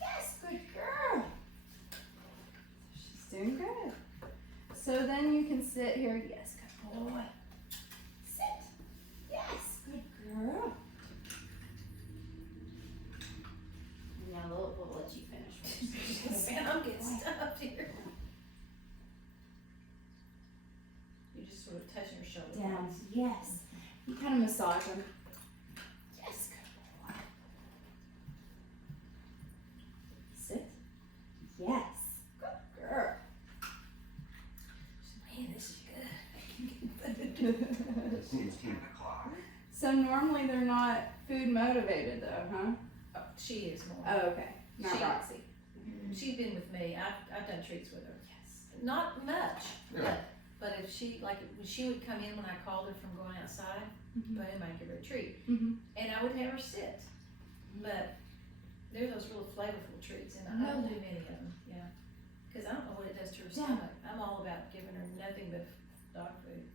Yes, good girl. She's doing good. So then you can sit here. Yes, good boy. Sit. Yes, good girl. Now we'll let you finish first. Man, I'm getting stuffed here. You're just sort of touching your shoulder. Down. Yes. You kind of massage them. Yes, good boy. Sit. Yes. Good girl. Man, this is good. So normally they're not food motivated though, huh? Oh, she is more. Oh, okay. Not She- Roxy. She's been with me. I've done treats with her. Yes. Not much, Yeah. but if she, like, when she would come in when I called her from going outside, Mhm. boom, I'd give her a treat. Mhm. And I would have her sit. But they're those real flavorful treats, and I don't do many of them, yeah. Because I don't know what it does to her Yeah. stomach. I'm all about giving her nothing but dog food.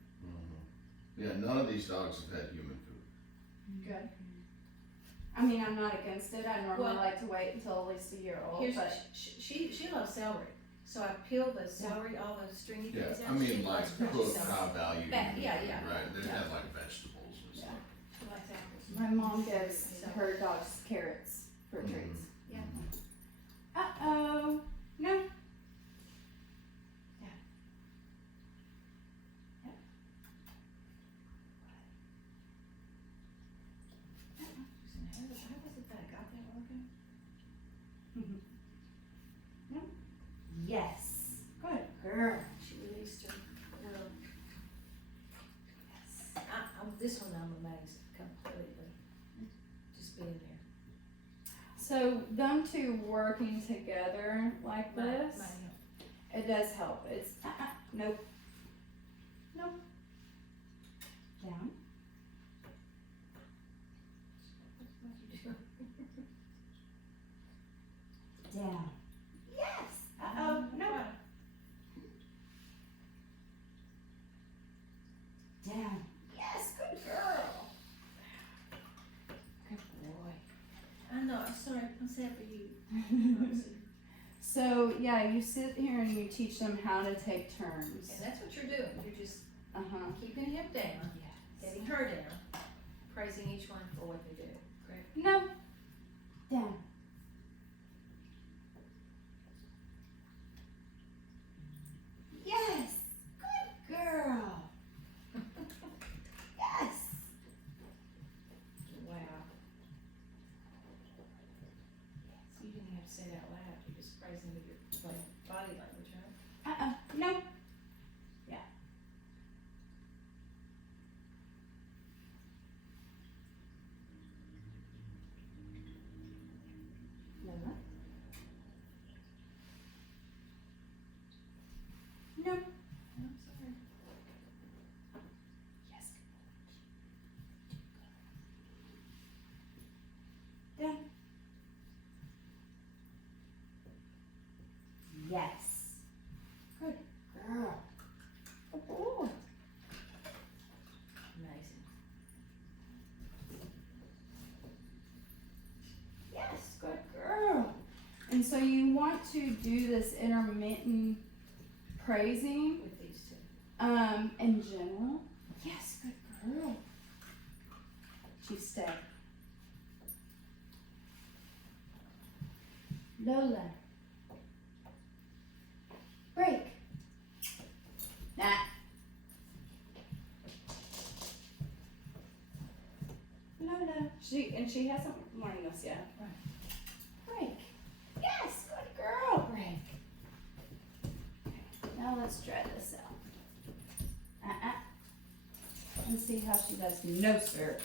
Yeah, none of these dogs have had human food. Good. I mean, I'm not against it. I normally Well- like to wait until at least a year old, Here's, but she loves celery. So I peel the celery, all those stringy Yeah, things out. I She mean like loves fresh cooked, celery. high value. Yeah, human yeah, food, yeah. Right, they Yeah. have like vegetables and Yeah. stuff. She likes apples. my mom gives her dogs carrots for Mhm. treats. Yeah. Uh-oh. No. Yeah. Yep. How was it that I got that working? No. Yes. Good girl. She released her. Well, Yes. this one I'm amazed completely. Just being there. So them two working together like this, My, it does help. It's nope. Nope. Down. what you do? Down. Yes. Uh-oh. No. Down. Yes. Good girl. Good boy. I know, I'm sorry, I'm sad for you. So yeah, you sit here and you teach them how to take turns. And that's what you're doing, you're just Uh-huh. keeping him down, Yes. getting her down, praising each one for what they do, correct? No. Down. Yes. Good girl. Yes. Wow. So you didn't have to say it out loud, you're just praising with your body language, right? No. Yeah. Yes. Good girl. Good boy. Amazing. Yes, good girl. And so you want to do this intermittent praising, With these two. in general. Yes, good girl. Chief, stay. Lola. Break. Nah. Lola. She hasn't learned this yet. Right. Break. Yes, good girl. Break. Now let's try this out. Let's see how she does. No, sir.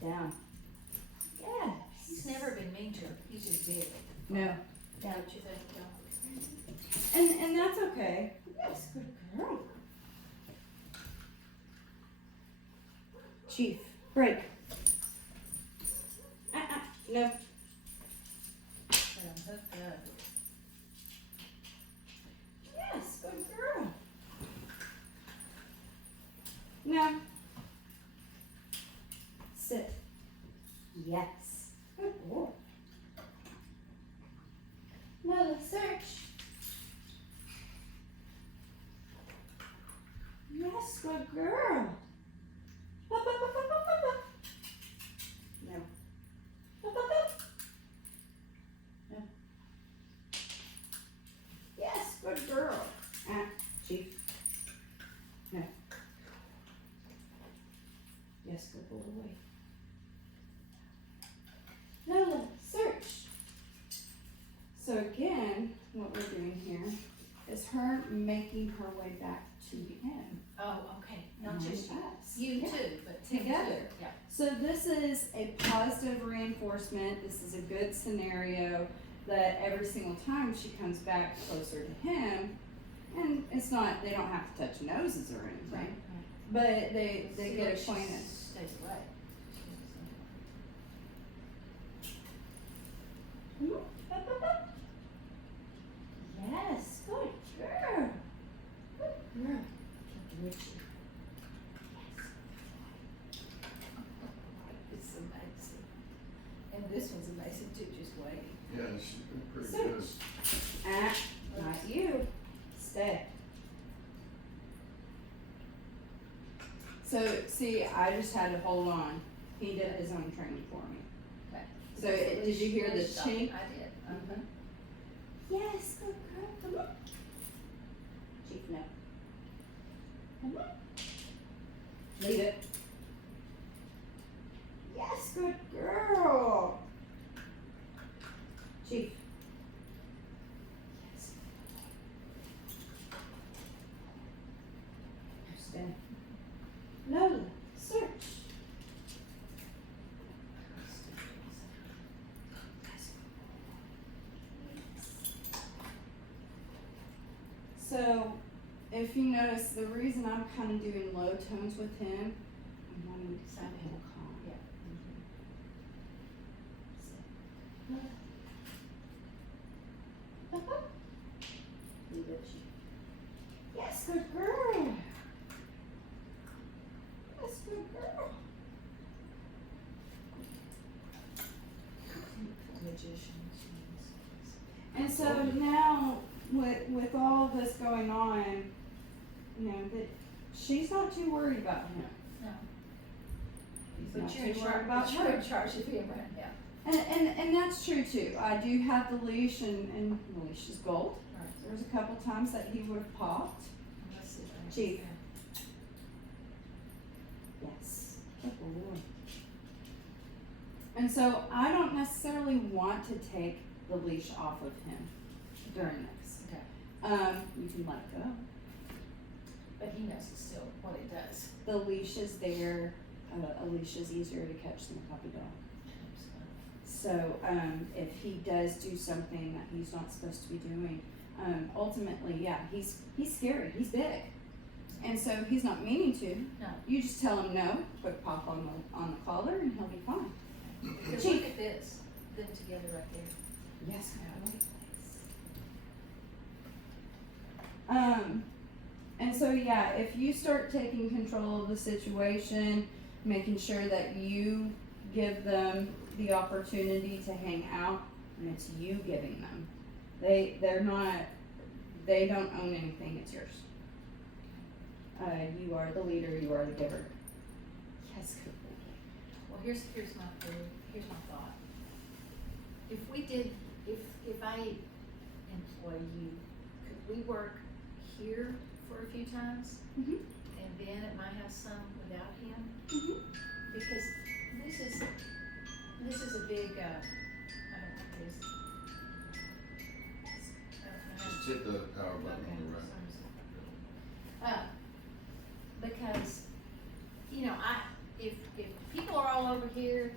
Down. Yes. He's never been mean to her. He's just big. No. Down. Down. Don't you think, John? And that's okay. Yes, good girl. Chief, break. No. Let him hook up. Yes, good girl. No. Sit. Yes. Good boy. No, search. Yes, good girl. Up, up, up, up, up, up, up. No. Up, up, up. No. Yes, good girl. Chief. No. Yes, good boy. Lola, search. So again, what we're doing here is her making her way back to him. Oh, okay. Not just you. us. You Yeah. too, but him Together. too. Yeah. So this is a positive reinforcement. This is a good scenario that every single time she comes back closer to him, and it's not, they don't have to touch noses or anything, but they See, get look, she acquainted. Stays away. Up, up, up. Yes, good girl. Good girl. Richie. It's amazing. And this one's amazing too, just waiting. Yeah, she's been pretty So- good. Not you. Stay. So, see, I just had to hold on. He did his own training for me. Okay. So, did you hear the Stop. chink? I did. Uh-huh. Yes, good girl. Come on. Chief, no. Come on. Leave it. Yes, good girl. Chief. Yes. Stay. Lola, search. So, if you notice, the reason I'm kind of doing low tones with him, I'm wanting to sound him calm. Yeah. Leave it. Yes, good girl. Yes, good girl. Magician. And so now, with all this going on, you know, that she's not too worried about him. No. He's But not you're in too charge, worried about you're her. in charge of him right now. And that's true too. I do have the leash, and the leash is gold. Right. There was a couple times that he would have popped. Let's see if I can Chief. understand. Yes. Good boy. And so I don't necessarily want to take the leash off of him during this. Okay. You can let it go. But he knows it's still what it does. The leash is there. A leash is easier to catch than a puppy dog. So if he does do something that he's not supposed to be doing, ultimately, yeah, he's scary. He's big, and so he's not meaning to. No. You just tell him no, put pop on the collar, and he'll be fine. Because Chief. look at this, them together right there. Yes, so yeah, if you start taking control of the situation, making sure that you give them the opportunity to hang out, and it's you giving them. They don't own anything, it's yours. You are the leader, you are the giver. Yes, good boy. Well, here's my thought. If I employ you, could we work here for a few times? Mhm. And then at my house some without him? Mhm. Because this is a big, I don't know what it is. Just hit the power button on the right. Because, you know, if people are all over here,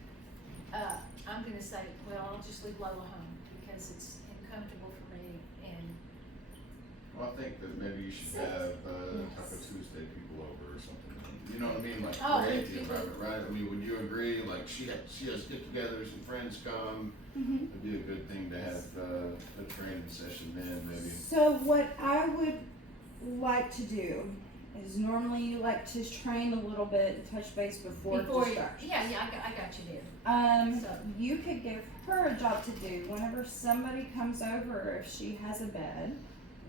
I'm gonna say, well, I'll just leave Lola home because it's uncomfortable for me and. Well, I think that maybe you should have, Taco Tuesday people over or something. You know what I mean? Like, Oh, create the people- environment, right? I mean, would you agree? Like, she has get-togethers and friends come. Mhm. It'd be a good thing to have, a training session then, maybe. So what I would like to do is normally you like to train a little bit and touch base before distractions. Yeah, I got you there. So- You could give her a job to do whenever somebody comes over. If she has a bed,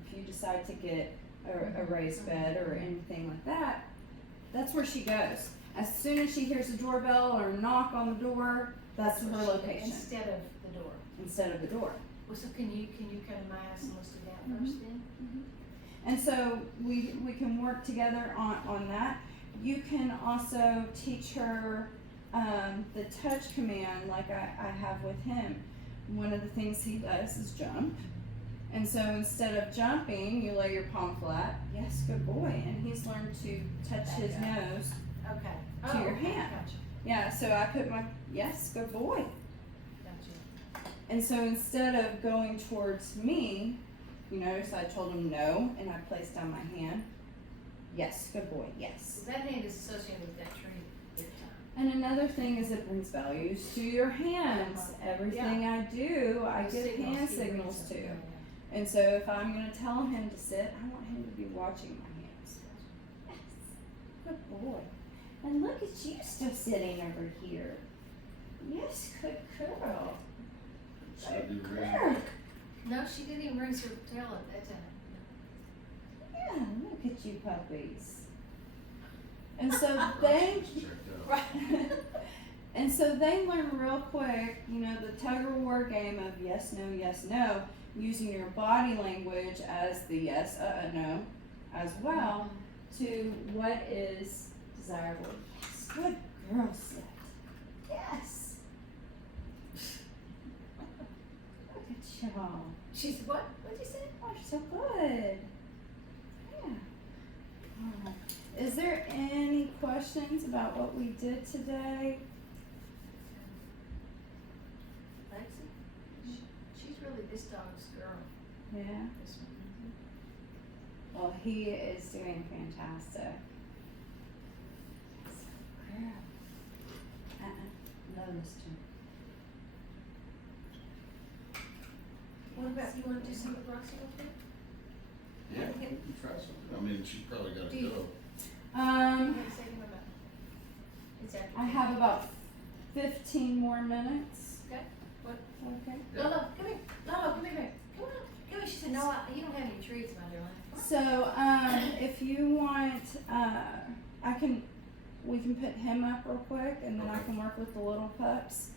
if you decide to get a raised bed or anything like that, that's where she goes. As soon as she hears a doorbell or a knock on the door, that's her location Instead of the door. instead of the door. Well, so can you come to my house and let's do that first then? And so we can work together on that. You can also teach her the touch command like I have with him. One of the things he does is jump. And so instead of jumping, you lay your palm flat. Yes, good boy. And he's learned to touch his nose. Okay. To your hand. Gotcha, Yeah, so I put my, yes, good boy. gotcha. And so instead of going towards me, you notice I told him no, and I placed down my hand. Yes, good boy, yes. So that hand is associated with that tree big time. And another thing is it brings values to your hands. Everything I do, I give hand signals to. And so if I'm gonna tell him to sit, I want him to be watching my hands. Yes, good boy. And look at you still sitting over here. Yes, good girl. So do Good ring. girl. No, she didn't even raise her tail at that time. Yeah, look at you puppies. And so they, Checked out. Right. and so they learn real quick, you know, the tug of war game of yes, no, using your body language as the yes, no, as well, to what is desirable. Yes, good girl, Sid. Yes. Look at y'all. She said, what? What'd you say? Oh, you're so good. Yeah. All right. Is there any questions about what we did today? Lexi? She's really this dog's girl. Yeah. This one. Well, he is doing fantastic. Girl. No, Mr. What about, you wanna do some with Roxy real quick? Yeah, we can try something. I mean, she's probably gotta Do you- go. You wanna say anything about? It's after. I have about 15 more minutes. Okay. What? Okay. Lola, come here. Lola, come here. Come on. Come here. She said, no, you don't have any treats, my darling. Come on. So, if you want, we can put him up real quick, and then I Okay. can work with the little pups.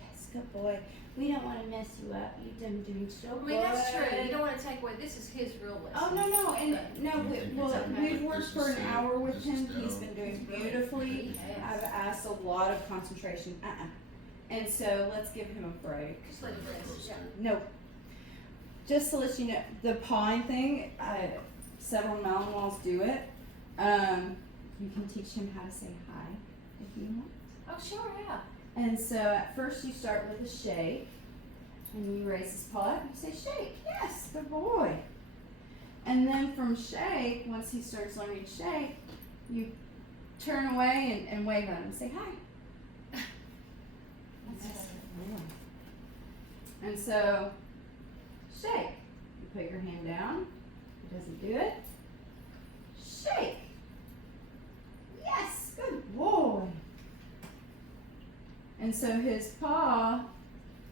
Yes, good boy. We don't want to mess you up. You've been doing so I good. mean, that's true. You don't wanna take away, this is his real lesson. Oh, no, and no, we've worked This for is an it. hour with This him. is He's down. been doing beautifully. He has. I've asked a lot of concentration. And so let's give him a break. Just let it rest, yeah. No. Just to let you know, the pawing thing, several Malinois do it. You can teach him how to say hi if you want. Oh, sure, yeah. And so at first you start with a shake, and you raise his paw up and you say shake. Yes, good boy. And then from shake, once he starts learning to shake, you turn away and wave at him and say hi. That's And so, shake. You put your hand down. He doesn't do it. Shake. Yes, good boy. And so his paw,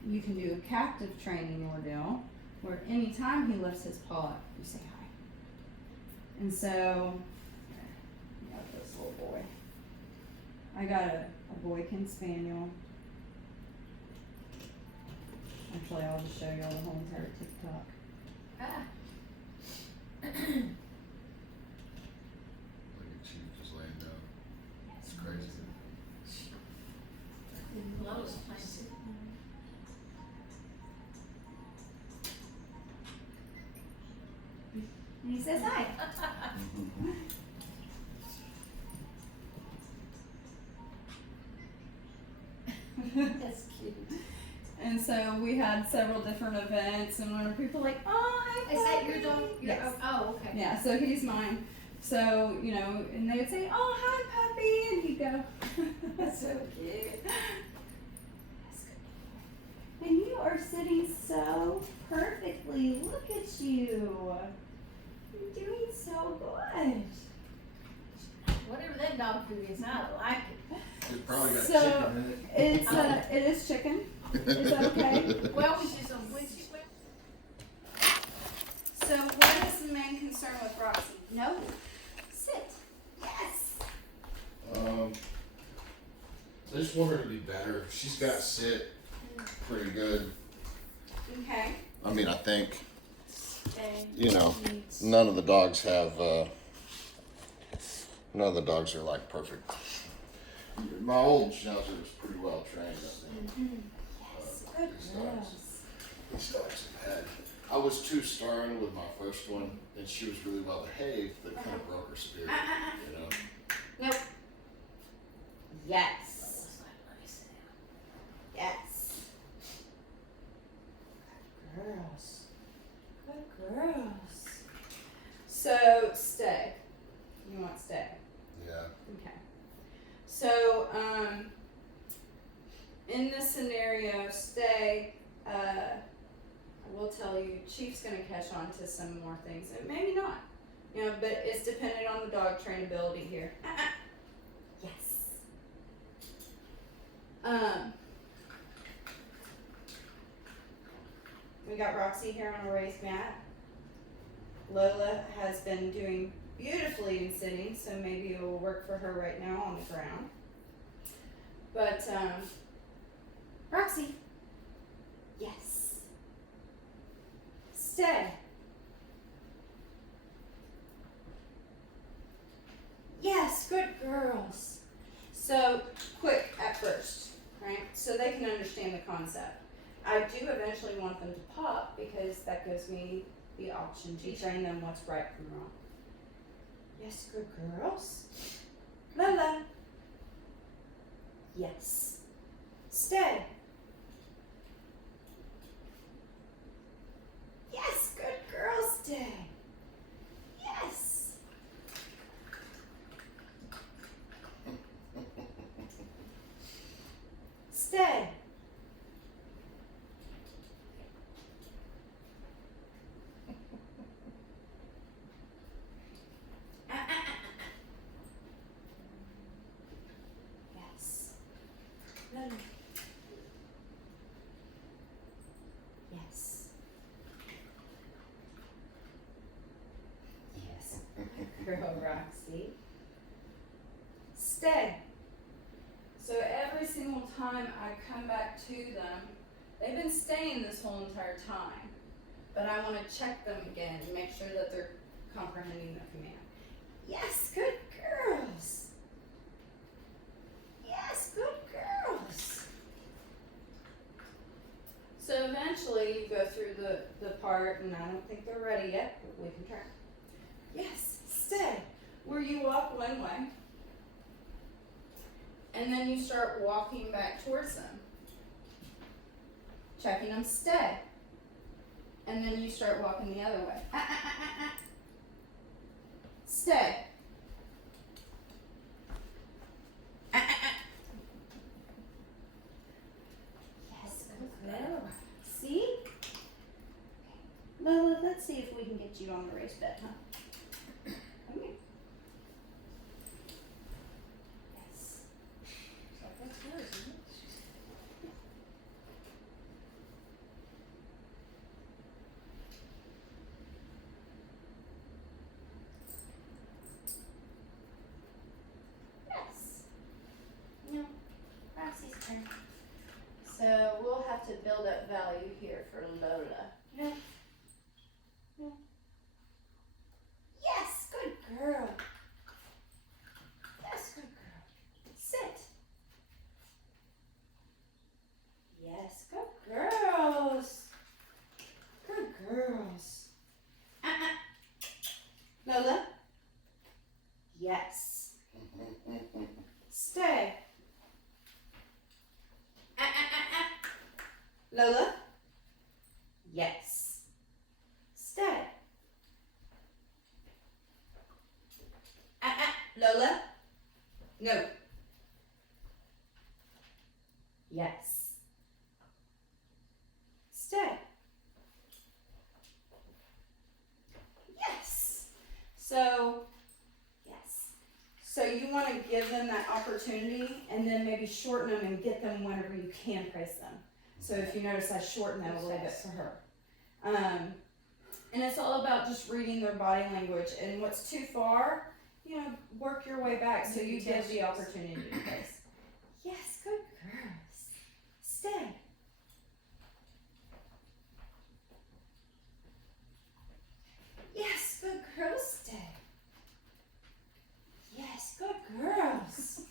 you can do a captive training ordeal, where anytime he lifts his paw up, you say hi. And so, I got this little boy. I got a Boykin Spaniel. Actually, I'll just show you all the whole entire TikTok. Ah. Look at Chief just laying down. It's crazy. Lois playing. And he says hi. That's cute. And so we had several different events, and when people were like, "Oh, hi, Is that puppy." your dog? Yes. Oh, okay. Yeah, so he's mine. So, you know, and they would say, "Oh, hi, puppy," and he'd go, "That's so cute." And you are sitting so perfectly. Look at you. You're doing so good. Whatever that dog food is, I like it. It's probably got So, chicken in it. It is chicken. Is that okay? Well, we just on when she went. So what is the main concern with Roxy? No. Sit. Yes. I just want her to be better. She's got sit pretty good. Okay. I mean, I think, And you know, needs- none of the dogs have, none of the dogs are like perfect. My old schnauzer was pretty well trained, I think. Yes. Good girls. These dogs have had. I was too stern with my first one, and she was really well behaved. That kind of broke her spirit, you know. Nope. Yes. Lois, let me sit down. Yes. Good girls. Good girls. So stay. You want stay? Yeah. Okay. So, in this scenario, stay, I will tell you, Chief's gonna catch on to some more things, and maybe not, you know, but it's dependent on the dog trainability here. Yes. We got Roxy here on a raised mat. Lola has been doing beautifully in sitting, so maybe it will work for her right now on the ground. But, Roxy. Yes. Stay. Yes, good girls. So, quick at first, right? So they can understand the concept. I do eventually want them to pop because that gives me the option to train them what's right from wrong. Yes, good girls. Lola. Yes. Stay. Yes, good girl, stay. Yes. Stay. Yes. Lola. Yes. Yes. Girl, Roxy. Stay. So every single time I come back to them, they've been staying this whole entire time, but I want to check them again and make sure that they're comprehending the command. Yes, good girls. Yes, good girls. So eventually you go through the part, and I don't think they're ready yet, but we can try. Yes, stay. Where you walk one way, and then you start walking back towards them. Checking them, stay. And then you start walking the other way. Stay. Yes, good girl. See? Lola, let's see if we can get you on the race bed, huh? Come here. girls. Lola? Yes. Stay. Lola? Yes. Stay. Lola? No. Yes. Stay. Yes. So, yes. So you want to give them that opportunity and then maybe shorten them and get them whenever you can praise them. So if you notice, I shorten that a little bit for her. And it's all about just reading their body language. And what's too far, work your way back so you give the opportunity to praise. Yes, good girls. Stay. Yes, good girls, stay. Yes, good girls.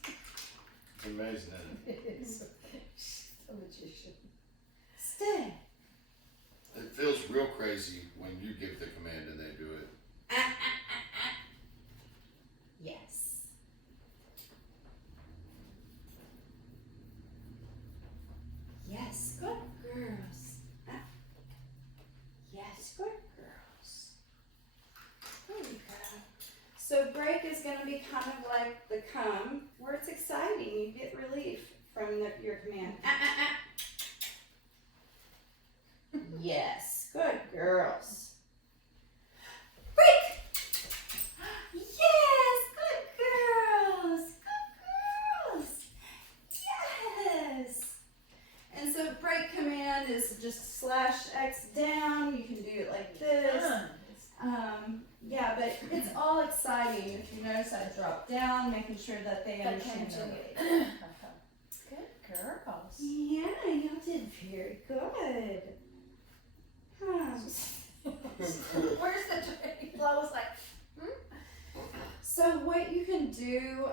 It's amazing, isn't it? It is. She's a magician. Stay. It feels real crazy when you give the command and they do it. Yes. Yes, good girls. Yes, good girls. There you go. So break is going to be kind of like the come, where it's exciting. You get relief from your command. Yes, good girls. Break! Yes, good girls. Good girls. Yes. And so break command is just /X down. You can do it like this. Yeah, but it's all exciting. If you notice, I drop down, making sure that they understand their weight. Good girls. Yeah, y'all did very good. Huh. Where's the drink? I was like, So what you can do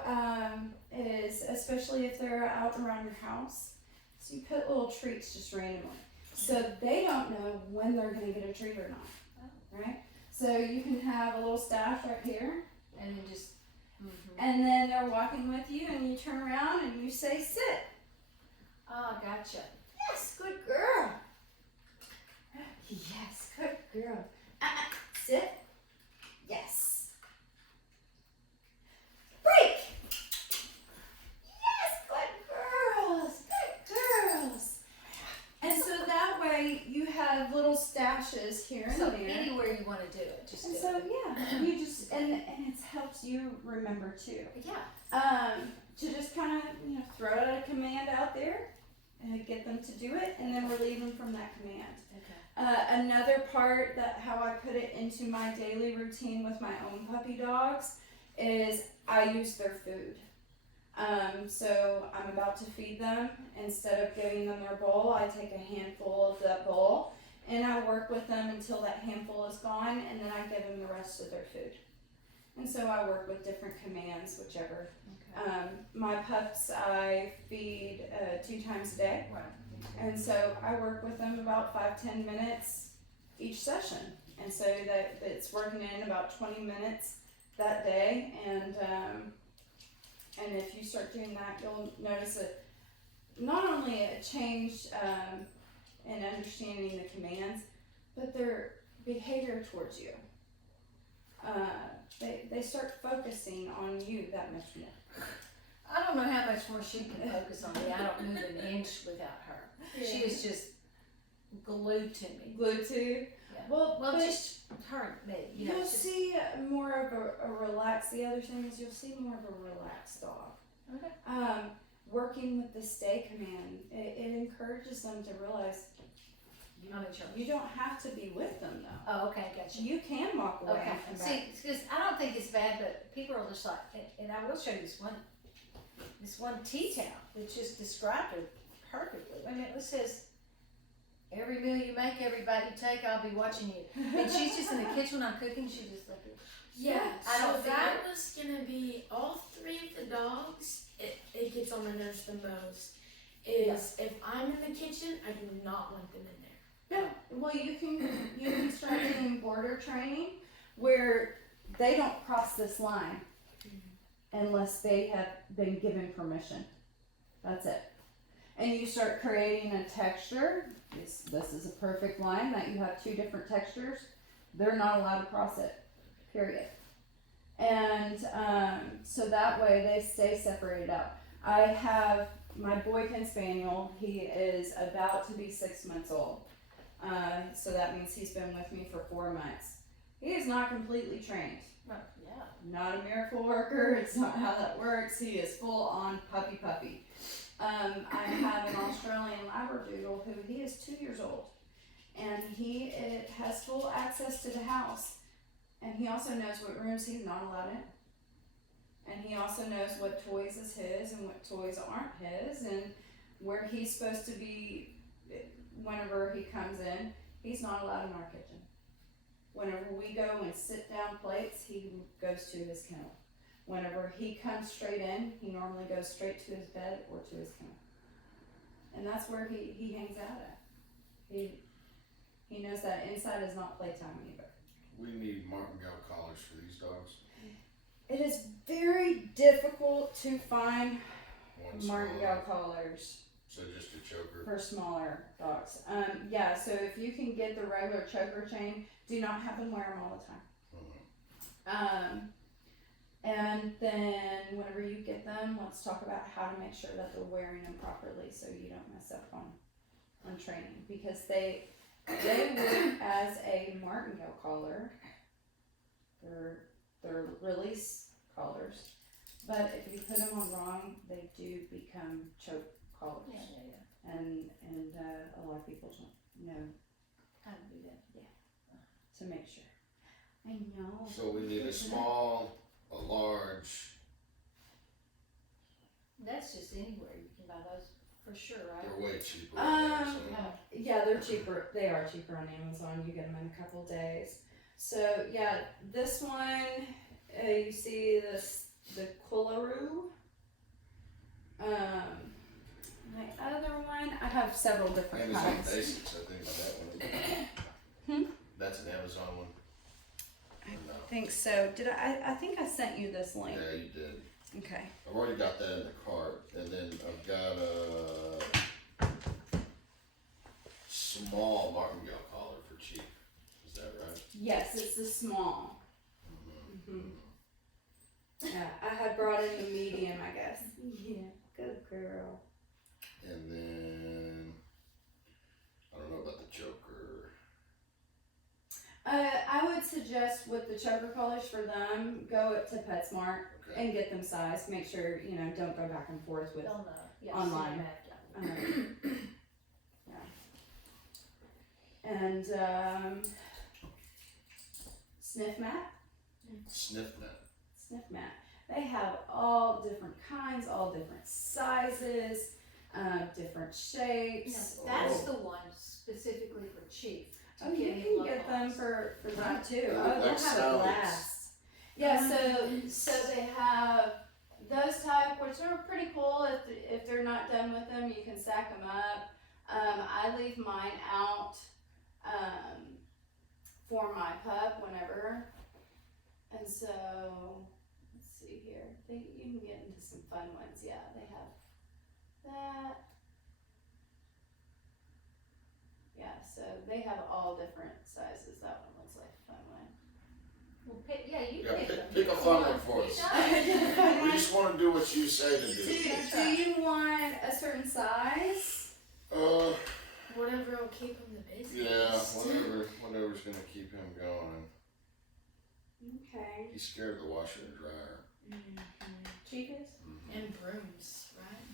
is, especially if they're out around your house, so you put little treats just randomly. So they don't know when they're going to get a treat or not, right? So you can have a little stash right here, and then just, and then they're walking with you, and you turn around and you say, sit. Oh, gotcha. Yes, good girl. Yes, good girl. Sit. Yes. Break. Yes, good girls. Good girls. And so that way you have little stashes here and So there. anywhere you want to do it, just And do so it. yeah, you just and it helps you remember too. Yeah. To just kind of throw out a command out there and get them to do it, and then relieve them from that command. Okay. Another part that how I put it into my daily routine with my own puppy dogs is I use their food. So I'm about to feed them. Instead of giving them their bowl, I take a handful of that bowl and I work with them until that handful is gone, and then I give them the rest of their food. And so I work with different commands, whichever. Okay. My pups I feed 2 times a day. Right. And so I work with them about 5-10 minutes each session. And so that it's working in about 20 minutes that day. And if you start doing that, you'll notice not only a change in understanding the commands, but their behavior towards you. They start focusing on you that much more. I don't know how much more she can focus on me. I don't move an inch without her. Yeah. She is just glued to me. Glued to you? Yeah. Well, just her, me. You'll see more of a relaxed. The other thing is you'll see more of a relaxed dog. Okay. Working with the stay command, it encourages them to realize you don't have to be with them though. Oh, okay, gotcha. You can walk away. Okay. And come See, back. because I don't think it's bad, but people are just like, and I will show you this one tea towel that just described her perfectly. Wait a minute, it says, every meal you make, every bite you take, I'll be watching you. And she's just in the kitchen when I'm cooking, she just like it. Yeah, I don't so that was gonna be all 3 of the dogs. It gets on my nerves the most. If I'm in the kitchen, I do not want them in there. No, well, you can start doing border training where they don't cross this line unless they have been given permission. That's it. And you start creating a texture. This is a perfect line that you have two different textures. They're not allowed to cross it, period. And so that way they stay separated out. I have my Boykin Spaniel. He is about to be 6 months old. So that means he's been with me for 4 months. He is not completely trained. Right. Yeah. Not a miracle worker. It's not how that works. He is full on puppy. I have an Australian Labradoodle who he is 2 years old, and he has full access to the house, and he also knows what rooms he's not allowed in, and he also knows what toys is his and what toys aren't his, and where he's supposed to be whenever he comes in. He's not allowed in our kitchen. Whenever we go and sit down plates, he goes to his kennel. Whenever he comes straight in, he normally goes straight to his bed or to his kennel. And that's where he hangs out at. He knows that inside is not playtime either. We need martingale collars for these dogs. It is very difficult to find One martingale small, collars so just a choker. for smaller dogs. Yeah, so if you can get the regular choker chain, do not have them wear them all the time. And then whenever you get them, let's talk about how to make sure that they're wearing them properly so you don't mess up on training, because they work as a martingale collar. They're release collars, but if you put them on wrong, they do become choke collars. Yeah. And a lot of people don't know How to do that. to make sure. I know. So we need a small, a large. That's just anywhere you can buy those for sure, right? They're way cheaper. Yeah, they're cheaper. They are cheaper on Amazon. You get them in a couple days. So yeah, this one, you see the Quillaroo. My other one, I have several different Amazon kinds. Basics, I think that one. That's an Amazon one. I think so. Did I think I sent you this link. Yeah, you did. Okay. I've already got that in the cart, and then I've got a small martingale collar for cheap. Is that right? Yes, it's the small. Yeah, I had brought in the medium, I guess. Yeah, good girl. And then I don't know about the choker. I would suggest with the choker collars for them, go to PetSmart and get them sized. Make sure, don't go back and forth with online. Yeah. And sniff mat. Sniff mat. They have all different kinds, all different sizes, different shapes. That's the one specifically for Chief. Oh, you can get them for that too. Yeah, Oh, they'll like have a salads. blast. Yeah, so they have those type, which are pretty cool. If they're not done with them, you can stack them up. I leave mine out for my pup whenever. And so, let's see here. You can get into some fun ones. Yeah, they have that. Yeah, so they have all different sizes. That one looks like a fun one. Well, you Yeah, pick them. pick a fun one for us. We just want to do what you say to do. Do you want a certain size? Whatever will keep him the busiest. Yeah, whatever's gonna keep him going. Okay. He's scared of the washer and dryer. Chief is? And brooms, right?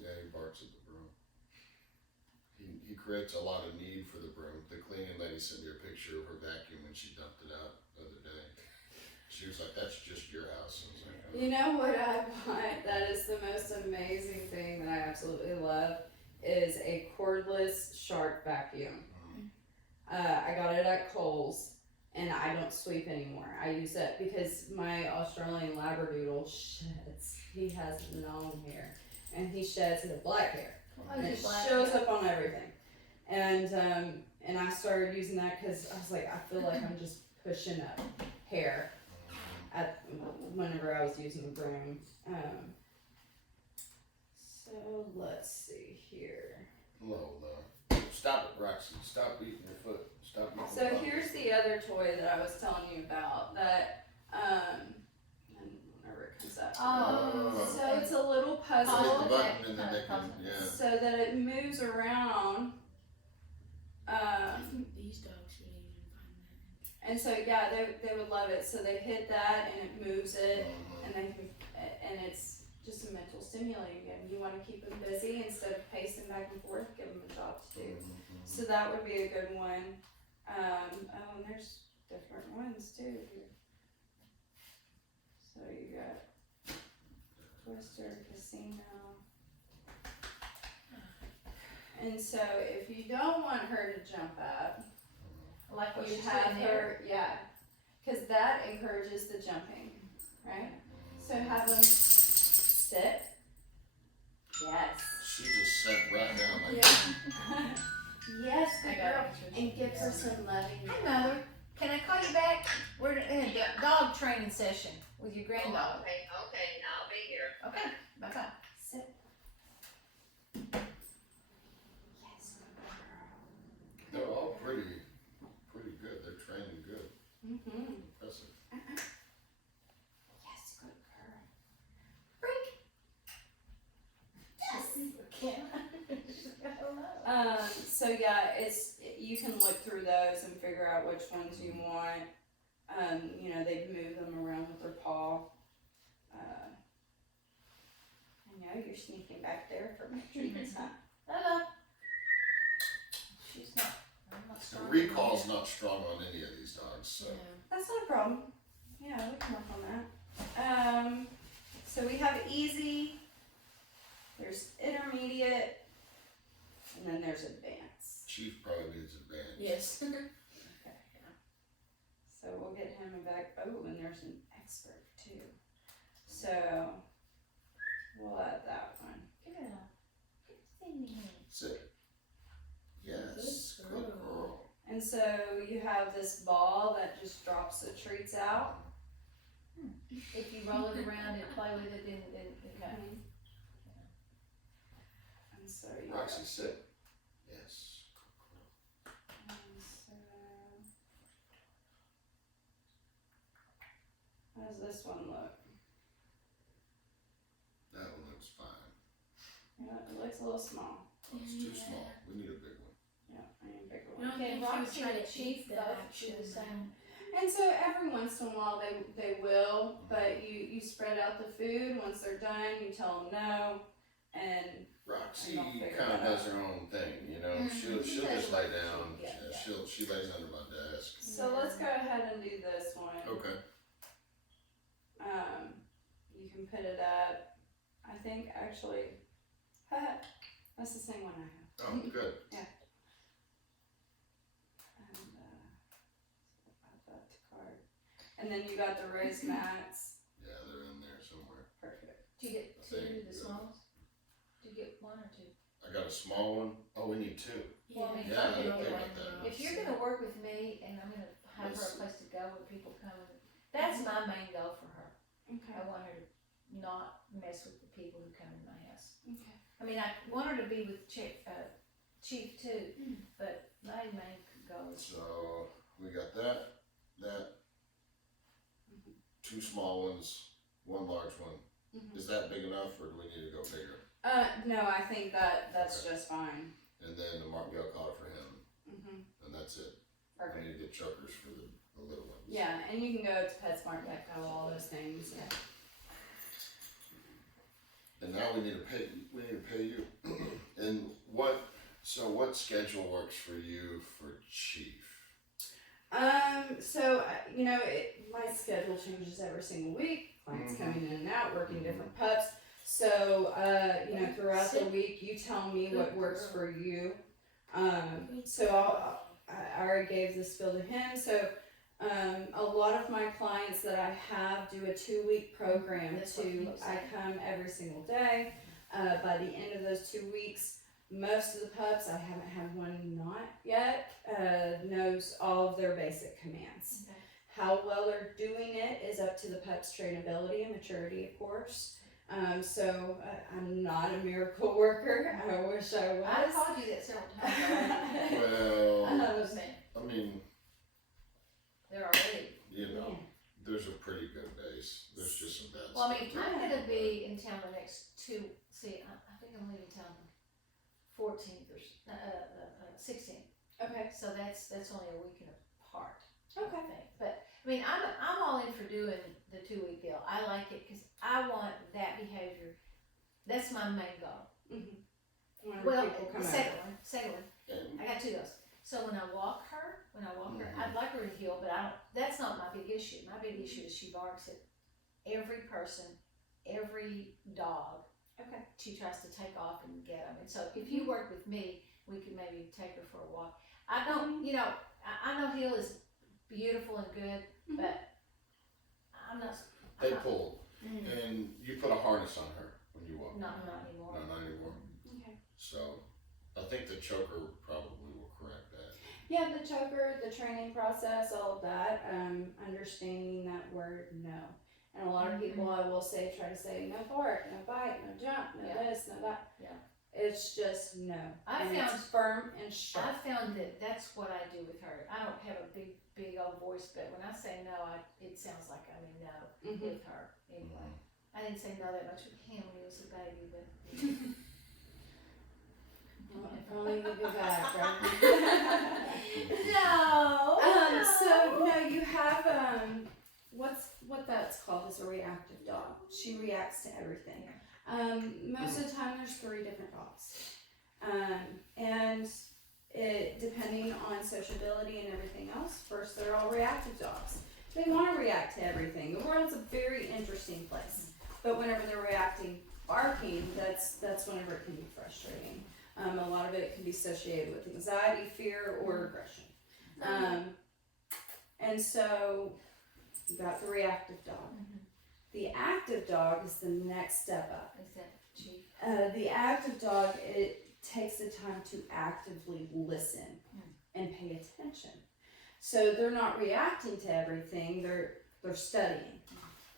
Yeah, he barks at the broom. He creates a lot of need for the broom. The cleaning lady sent me a picture of her vacuum when she dumped it out the other day. She was like, "That's just your house." I was like, "Oh." You know what I want that is the most amazing thing that I absolutely love is a cordless shark vacuum. I got it at Kohl's and I don't sweep anymore. I use it because my Australian Labradoodle sheds. He has long hair and he sheds the black hair. And it shows up on everything. And I started using that because I was like, I feel like I'm just pushing up hair whenever I was using the broom. So let's see here. Hello, stop it, Roxy. Stop beating your foot. Stop beating So your foot. here's the other toy that I was telling you about that, and whenever it comes up. So it's a little Hit puzzle the button and then they can, yeah. so that it moves around. I think these dogs would even find that. And so yeah, they would love it. So they hit that and it moves it, and they can, and it's just a mental stimulating game. You want to keep them busy instead of pacing back and forth. Give them a job to do. So that would be a good one. Oh, and there's different ones too here. So you got Twister, Casino. And so if you don't want her to jump up, Like what you she's have doing there. her, yeah, because that encourages the jumping, right? So have them sit. Yes. She just sat right down like Yeah. Yes, I good got girl. it. And give her some loving. Hi, Mother. Can I call you back? We're in a dog training session with your granddog. Okay, I'll be here. Okay, bye-bye. Sit. Yes, good girl. they're all pretty good. They're training good. Mm-hmm. Impressive. Yes, good girl. Break. So yeah, you can look through those and figure out which ones you want. You know, they'd move them around with their paw. I know you're sneaking back there for my treats, huh? Hello. She's not. I'm not The strong. recall's not strong on any of these dogs, so. That's not a problem. Yeah, we can work on that. So we have easy, there's intermediate, and then there's advanced. Chief probably needs advantage. Yes. Okay. So we'll get him a back. Oh, and there's an expert too. So we'll add that one. Give it a good thing. Sit. Yes, good girl. And so you have this ball that just drops the treats out. If you roll it around and play with it, then okay. And so you Roxy, sit. Yes. and so how does this one look? That one looks fine. Yeah, it looks a little small. Oh, it's too small. We need a big one. Yeah, I need a bigger I one. don't think Okay, she would Roxy try and to Chief eat the both actual do the same. And so every once in a while they will, but you spread out the food. Once they're done, you tell them no, and Roxy And I'll figure kind of that does her own thing, you know. Mhm. She'll just lay down. Yeah, yeah. She lays under my desk. so let's go ahead and do this one. Okay. You can put it at, I think actually, that's the same one I have. Oh, good. And so add that to cart. And then you got the raised mats. Yeah, they're in there somewhere. Perfect. Do you get I two, think, the yeah. smallest? Do you get one or two? I got a small one. Oh, we need two. Well, I mean, Yeah, I okay, didn't think okay. about that. If you're gonna work with me and I'm gonna have her a place to go when people come, that's my main goal for her. Okay. I want her to not mess with the people who come in my house. Okay. I mean, I want her to be with Chief too, but my main goal is So we got that, two small ones, one large one. Mhm. Is that big enough, or do we need to go bigger? No, I think that's just fine. And then the martingale collar for him, and that's it. I Perfect. need to get chokers for the little ones. Yeah, and you can go to PetSmart, Petco, all those things. Yeah. And now we need to pay you. And what schedule works for you for Chief? So you know, my schedule changes every single week. Clients coming in and out, working different pups. So you know, throughout the week, you tell me what works for you. So I already gave this spiel to him. So a lot of my clients that I have do a 2-week program. That's what he was I saying. come every single day. By the end of those 2 weeks, Most of the pups, I haven't had one not yet, knows all of their basic commands. Okay. How well they're doing it is up to the pup's trainability and maturity, of course. I'm not a miracle worker. I wish I was. I called you that several times. Well, I was saying, I mean, they're already. you know, there's a pretty good base. There's just some bad Well, I stuff. mean, I'm gonna be in town the next I think I'm leaving town the 14th or 16th. Okay. So that's only a week and apart. Okay. I think. But I mean, I'm all in for doing the 2-week deal. I like it because I want that behavior. That's my main goal. Mm-hmm. Well, People come the over. second one. And I got 2 goals. So when I walk her, I'd like her to heel, but that's not my big issue. My big issue is she barks at every person, every dog. Okay. She tries to take off and get them. And so if you work with me, we could maybe take her for a walk. I don't, you know, I know heel is beautiful and good, but I'm not. they pull, Mhm. and you put a harness on her when you walk. Not anymore. No, not anymore. Okay. So, I think the choker probably will correct that. Yeah, the choker, the training process, all of that, understanding that word no. And a lot of people, I will say, try to say no bark, no bite, no jump, no this, no that. Yeah. It's just no. I and found- it's firm and sharp. I found that that's what I do with her. I don't have a big old voice, but when I say no, it sounds like I mean no Mhm. with her anyway. I didn't say no that much with him when he was a baby, but Well, if only you could go back, right? no. So no, you have what that's called is a reactive dog. She reacts to everything. Most of the time there's 3 different dogs. And it depending on sociability and everything else, first they're all reactive dogs. They want to react to everything. The world's a very interesting place. But whenever they're reacting, barking, that's whenever it can be frustrating. A lot of it can be associated with anxiety, fear, or aggression. And so you got the reactive dog. The active dog is the next step up. Is that chief? The active dog, it takes the time to actively listen and pay attention. So they're not reacting to everything, they're studying.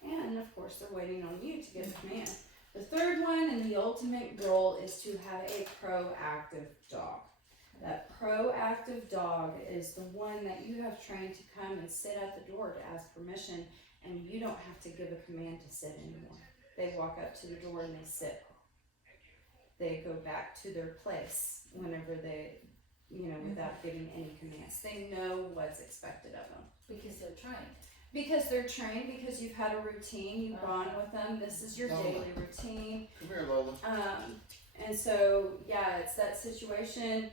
And of course they're waiting on you to give a command. The third one and the ultimate goal is to have a proactive dog. That proactive dog is the one that you have trained to come and sit at the door to ask permission, and you don't have to give a command to sit anymore. They walk up to the door and they sit. They go back to their place whenever they, without giving any commands. They know what's expected of them. Because they're trained. Because they're trained, because you've had a routine, you bond with them, this is your Lola. daily routine. Come here, Lola. And so, yeah, it's that situation,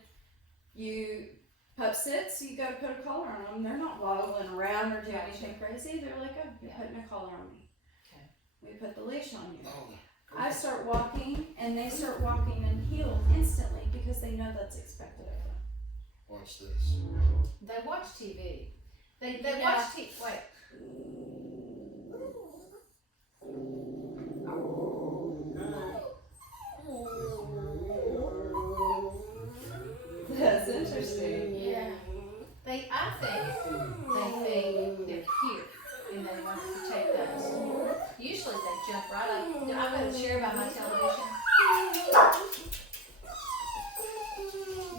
pup sits, so you gotta put a collar on them. They're not waddling around or doing anything crazy, they're like, oh, you're putting a collar on me. Okay. We put the leash on you. Lola. I start walking, and they start walking and heel instantly because they know that's expected of them. Watch this. They watch TV. They Yeah. watch TV. Wait. That's interesting. Yeah. I think they're here and they want to take those. Usually they jump right up. I'm going to share about my television.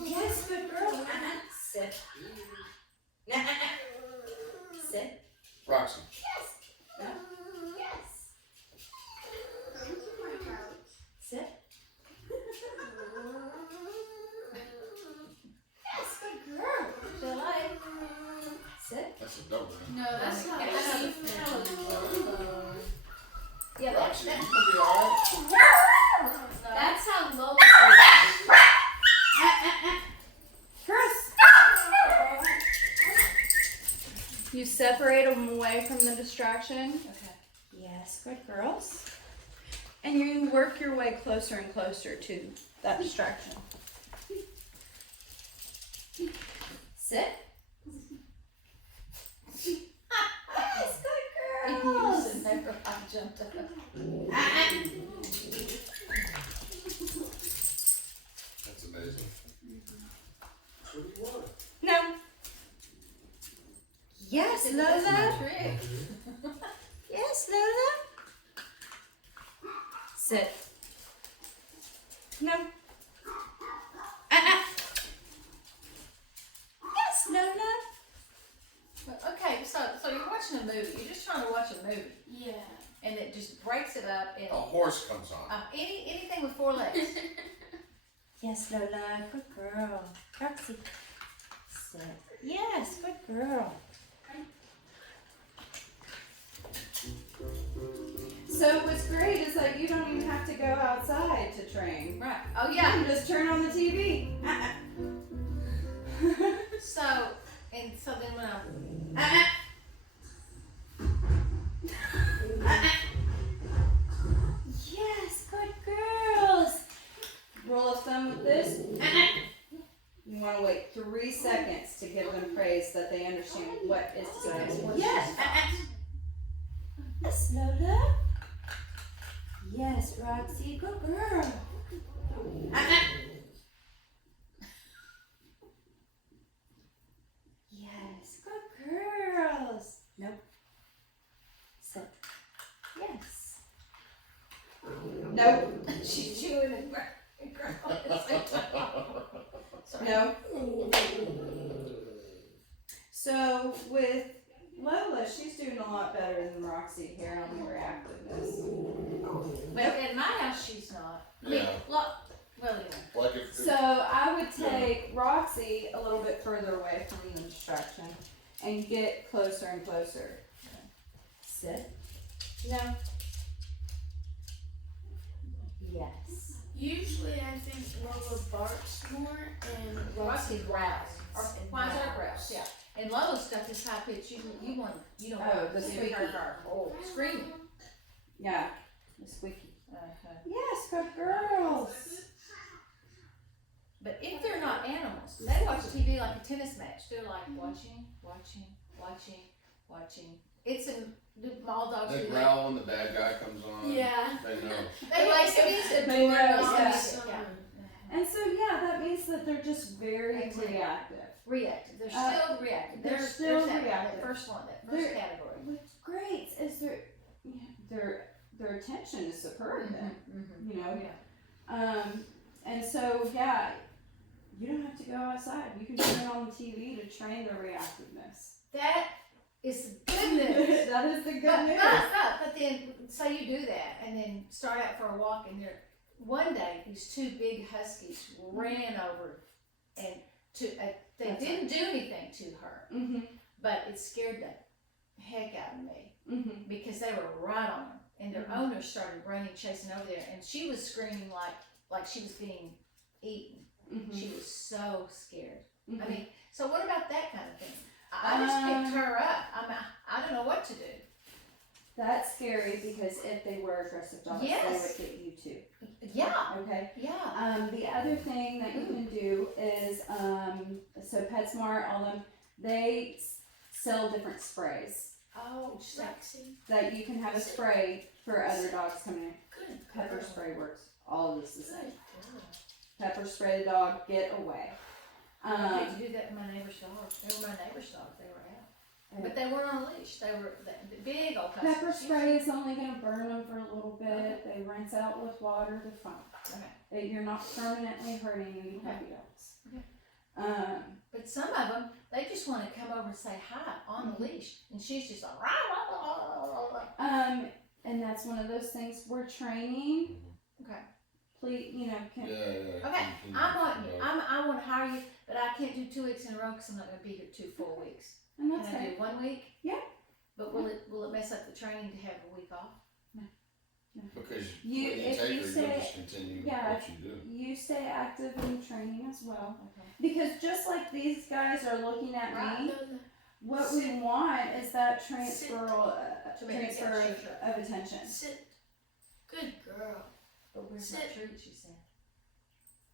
Yes, good girl. Sit. Sit. Roxy. No. Sit. Yes, good girl. Shall I? Sit. That's a double. No, that's not chief. That was Lola. Yeah, Roxy, you that's gonna be alright? That's how Lola Girls. You separate them away from the distraction. Okay. Yes, good girls. And you work your way closer and closer to that distraction. Sit. Yes, good girls. I jumped up. That's a Yes, That's Lola. my trick. Yes, Lola. Sit. No. Yes, Lola. Okay, so you're watching a movie. You're just trying to watch a movie, Yeah. and it just breaks it up. And A horse comes on. anything with 4 legs. Yes, Lola. Good girl. Roxy. Sit. Yes, good girl. So what's great is that you don't even have to go outside to train. Right. Oh You yeah. can just turn on the TV. So then when I Yes, good girls. Roll of thumb with this. You want to wait 3 seconds to give them praise that they understand what is said. Yes. Yes, Lola. Yes, Roxy. Good girl. Yes, good girls. Nope. Sit. Yes. Nope. she's chewing and growling at the same time. Sorry. No. So with Lola, she's doing a lot better than Roxy here on the reactiveness. But in my house, she's not. I mean, Yeah. look. Well, you know. Like if So I would take Roxy a little bit further away from the distraction and get closer and closer. Sit. No. Yes. Usually I think Lola barks more and Roxy growls. Or and whines or growls. growls, yeah. And Lola's got this high pitch. You don't want the to hear squeaky. her screaming. Yeah. The squeaky. Uh-huh. Yes, good girls. But if they're not animals, they watch TV like a tennis match. They're like watching. It's all dogs they do that. growl when the bad guy comes on. Yeah. They know. They like it. They know, Yeah. yeah. And so yeah, that means that they're just very Exactly. reactive. Reactive. They're still reactive. they're There's still that reactive. first one, that They're- first category. What's great is their attention is superlative. Mm-hmm. You know. Yeah. And so yeah, you don't have to go outside. You can turn it on the TV to train their reactiveness. That is good news. That is the good But, news. but then say you do that and then start out for a walk and one day these 2 big huskies ran over and they That's didn't do anything to her, Mhm. but it scared the heck out of me Mhm. because they were right on her and their Mhm. owner started running, chasing over there, and she was screaming like she was being eaten. Mhm. She was so scared. Mhm. I mean, so what about that kind of thing? I just picked her up. I don't know what to do. That's scary because if they were aggressive dogs, Yes. they would get you too. Yeah, Okay. yeah. The other thing that you can do is so PetSmart, all them, they sell different sprays Oh, Sexy. that you can have a spray for other dogs coming in. Good. Pepper girl. spray works. All of this is the Good same. girl. Pepper spray the dog, get away. I had to do that with my neighbor's dog. They were my neighbor's dog. They were out. But they weren't on a leash. They were the big old huskies. Pepper spray is only going to burn them for a little bit. They rinse out with water. They're fine. Okay. You're not permanently hurting any puppy dogs. Okay. But some of them, they just want to come over and say hi on the leash. And she's just like, rah, rah, rah, rah, rah. And that's one of those things we're training. Okay. Please, Yeah. Okay. I want to hire you, but I can't do 2 weeks in a row because I'm not going to be here 2 full weeks. And Can that's I okay. do 1 week? Yeah. But will it mess up the training to have a week off? Because You- when you if take you her, say- you'll just continue yeah, what you do. You stay active in training as well. Okay. Because just like these guys are looking at me, Lola. what we want is that transfer Sure. of attention. Sit. Good girl. But where's my Sit. treat, she said.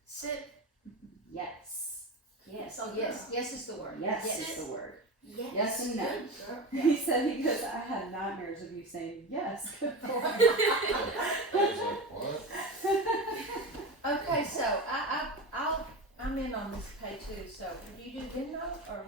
Sit. Yes. Yes. Oh, yes. Yes is the word. Yes Yes. is the word. Yes. Yes and no. Good girl. He said he goes, I had nightmares of you saying yes. Good boy. I was like, what? Okay, so I'm in on this pay too. So do you do Venmo or what?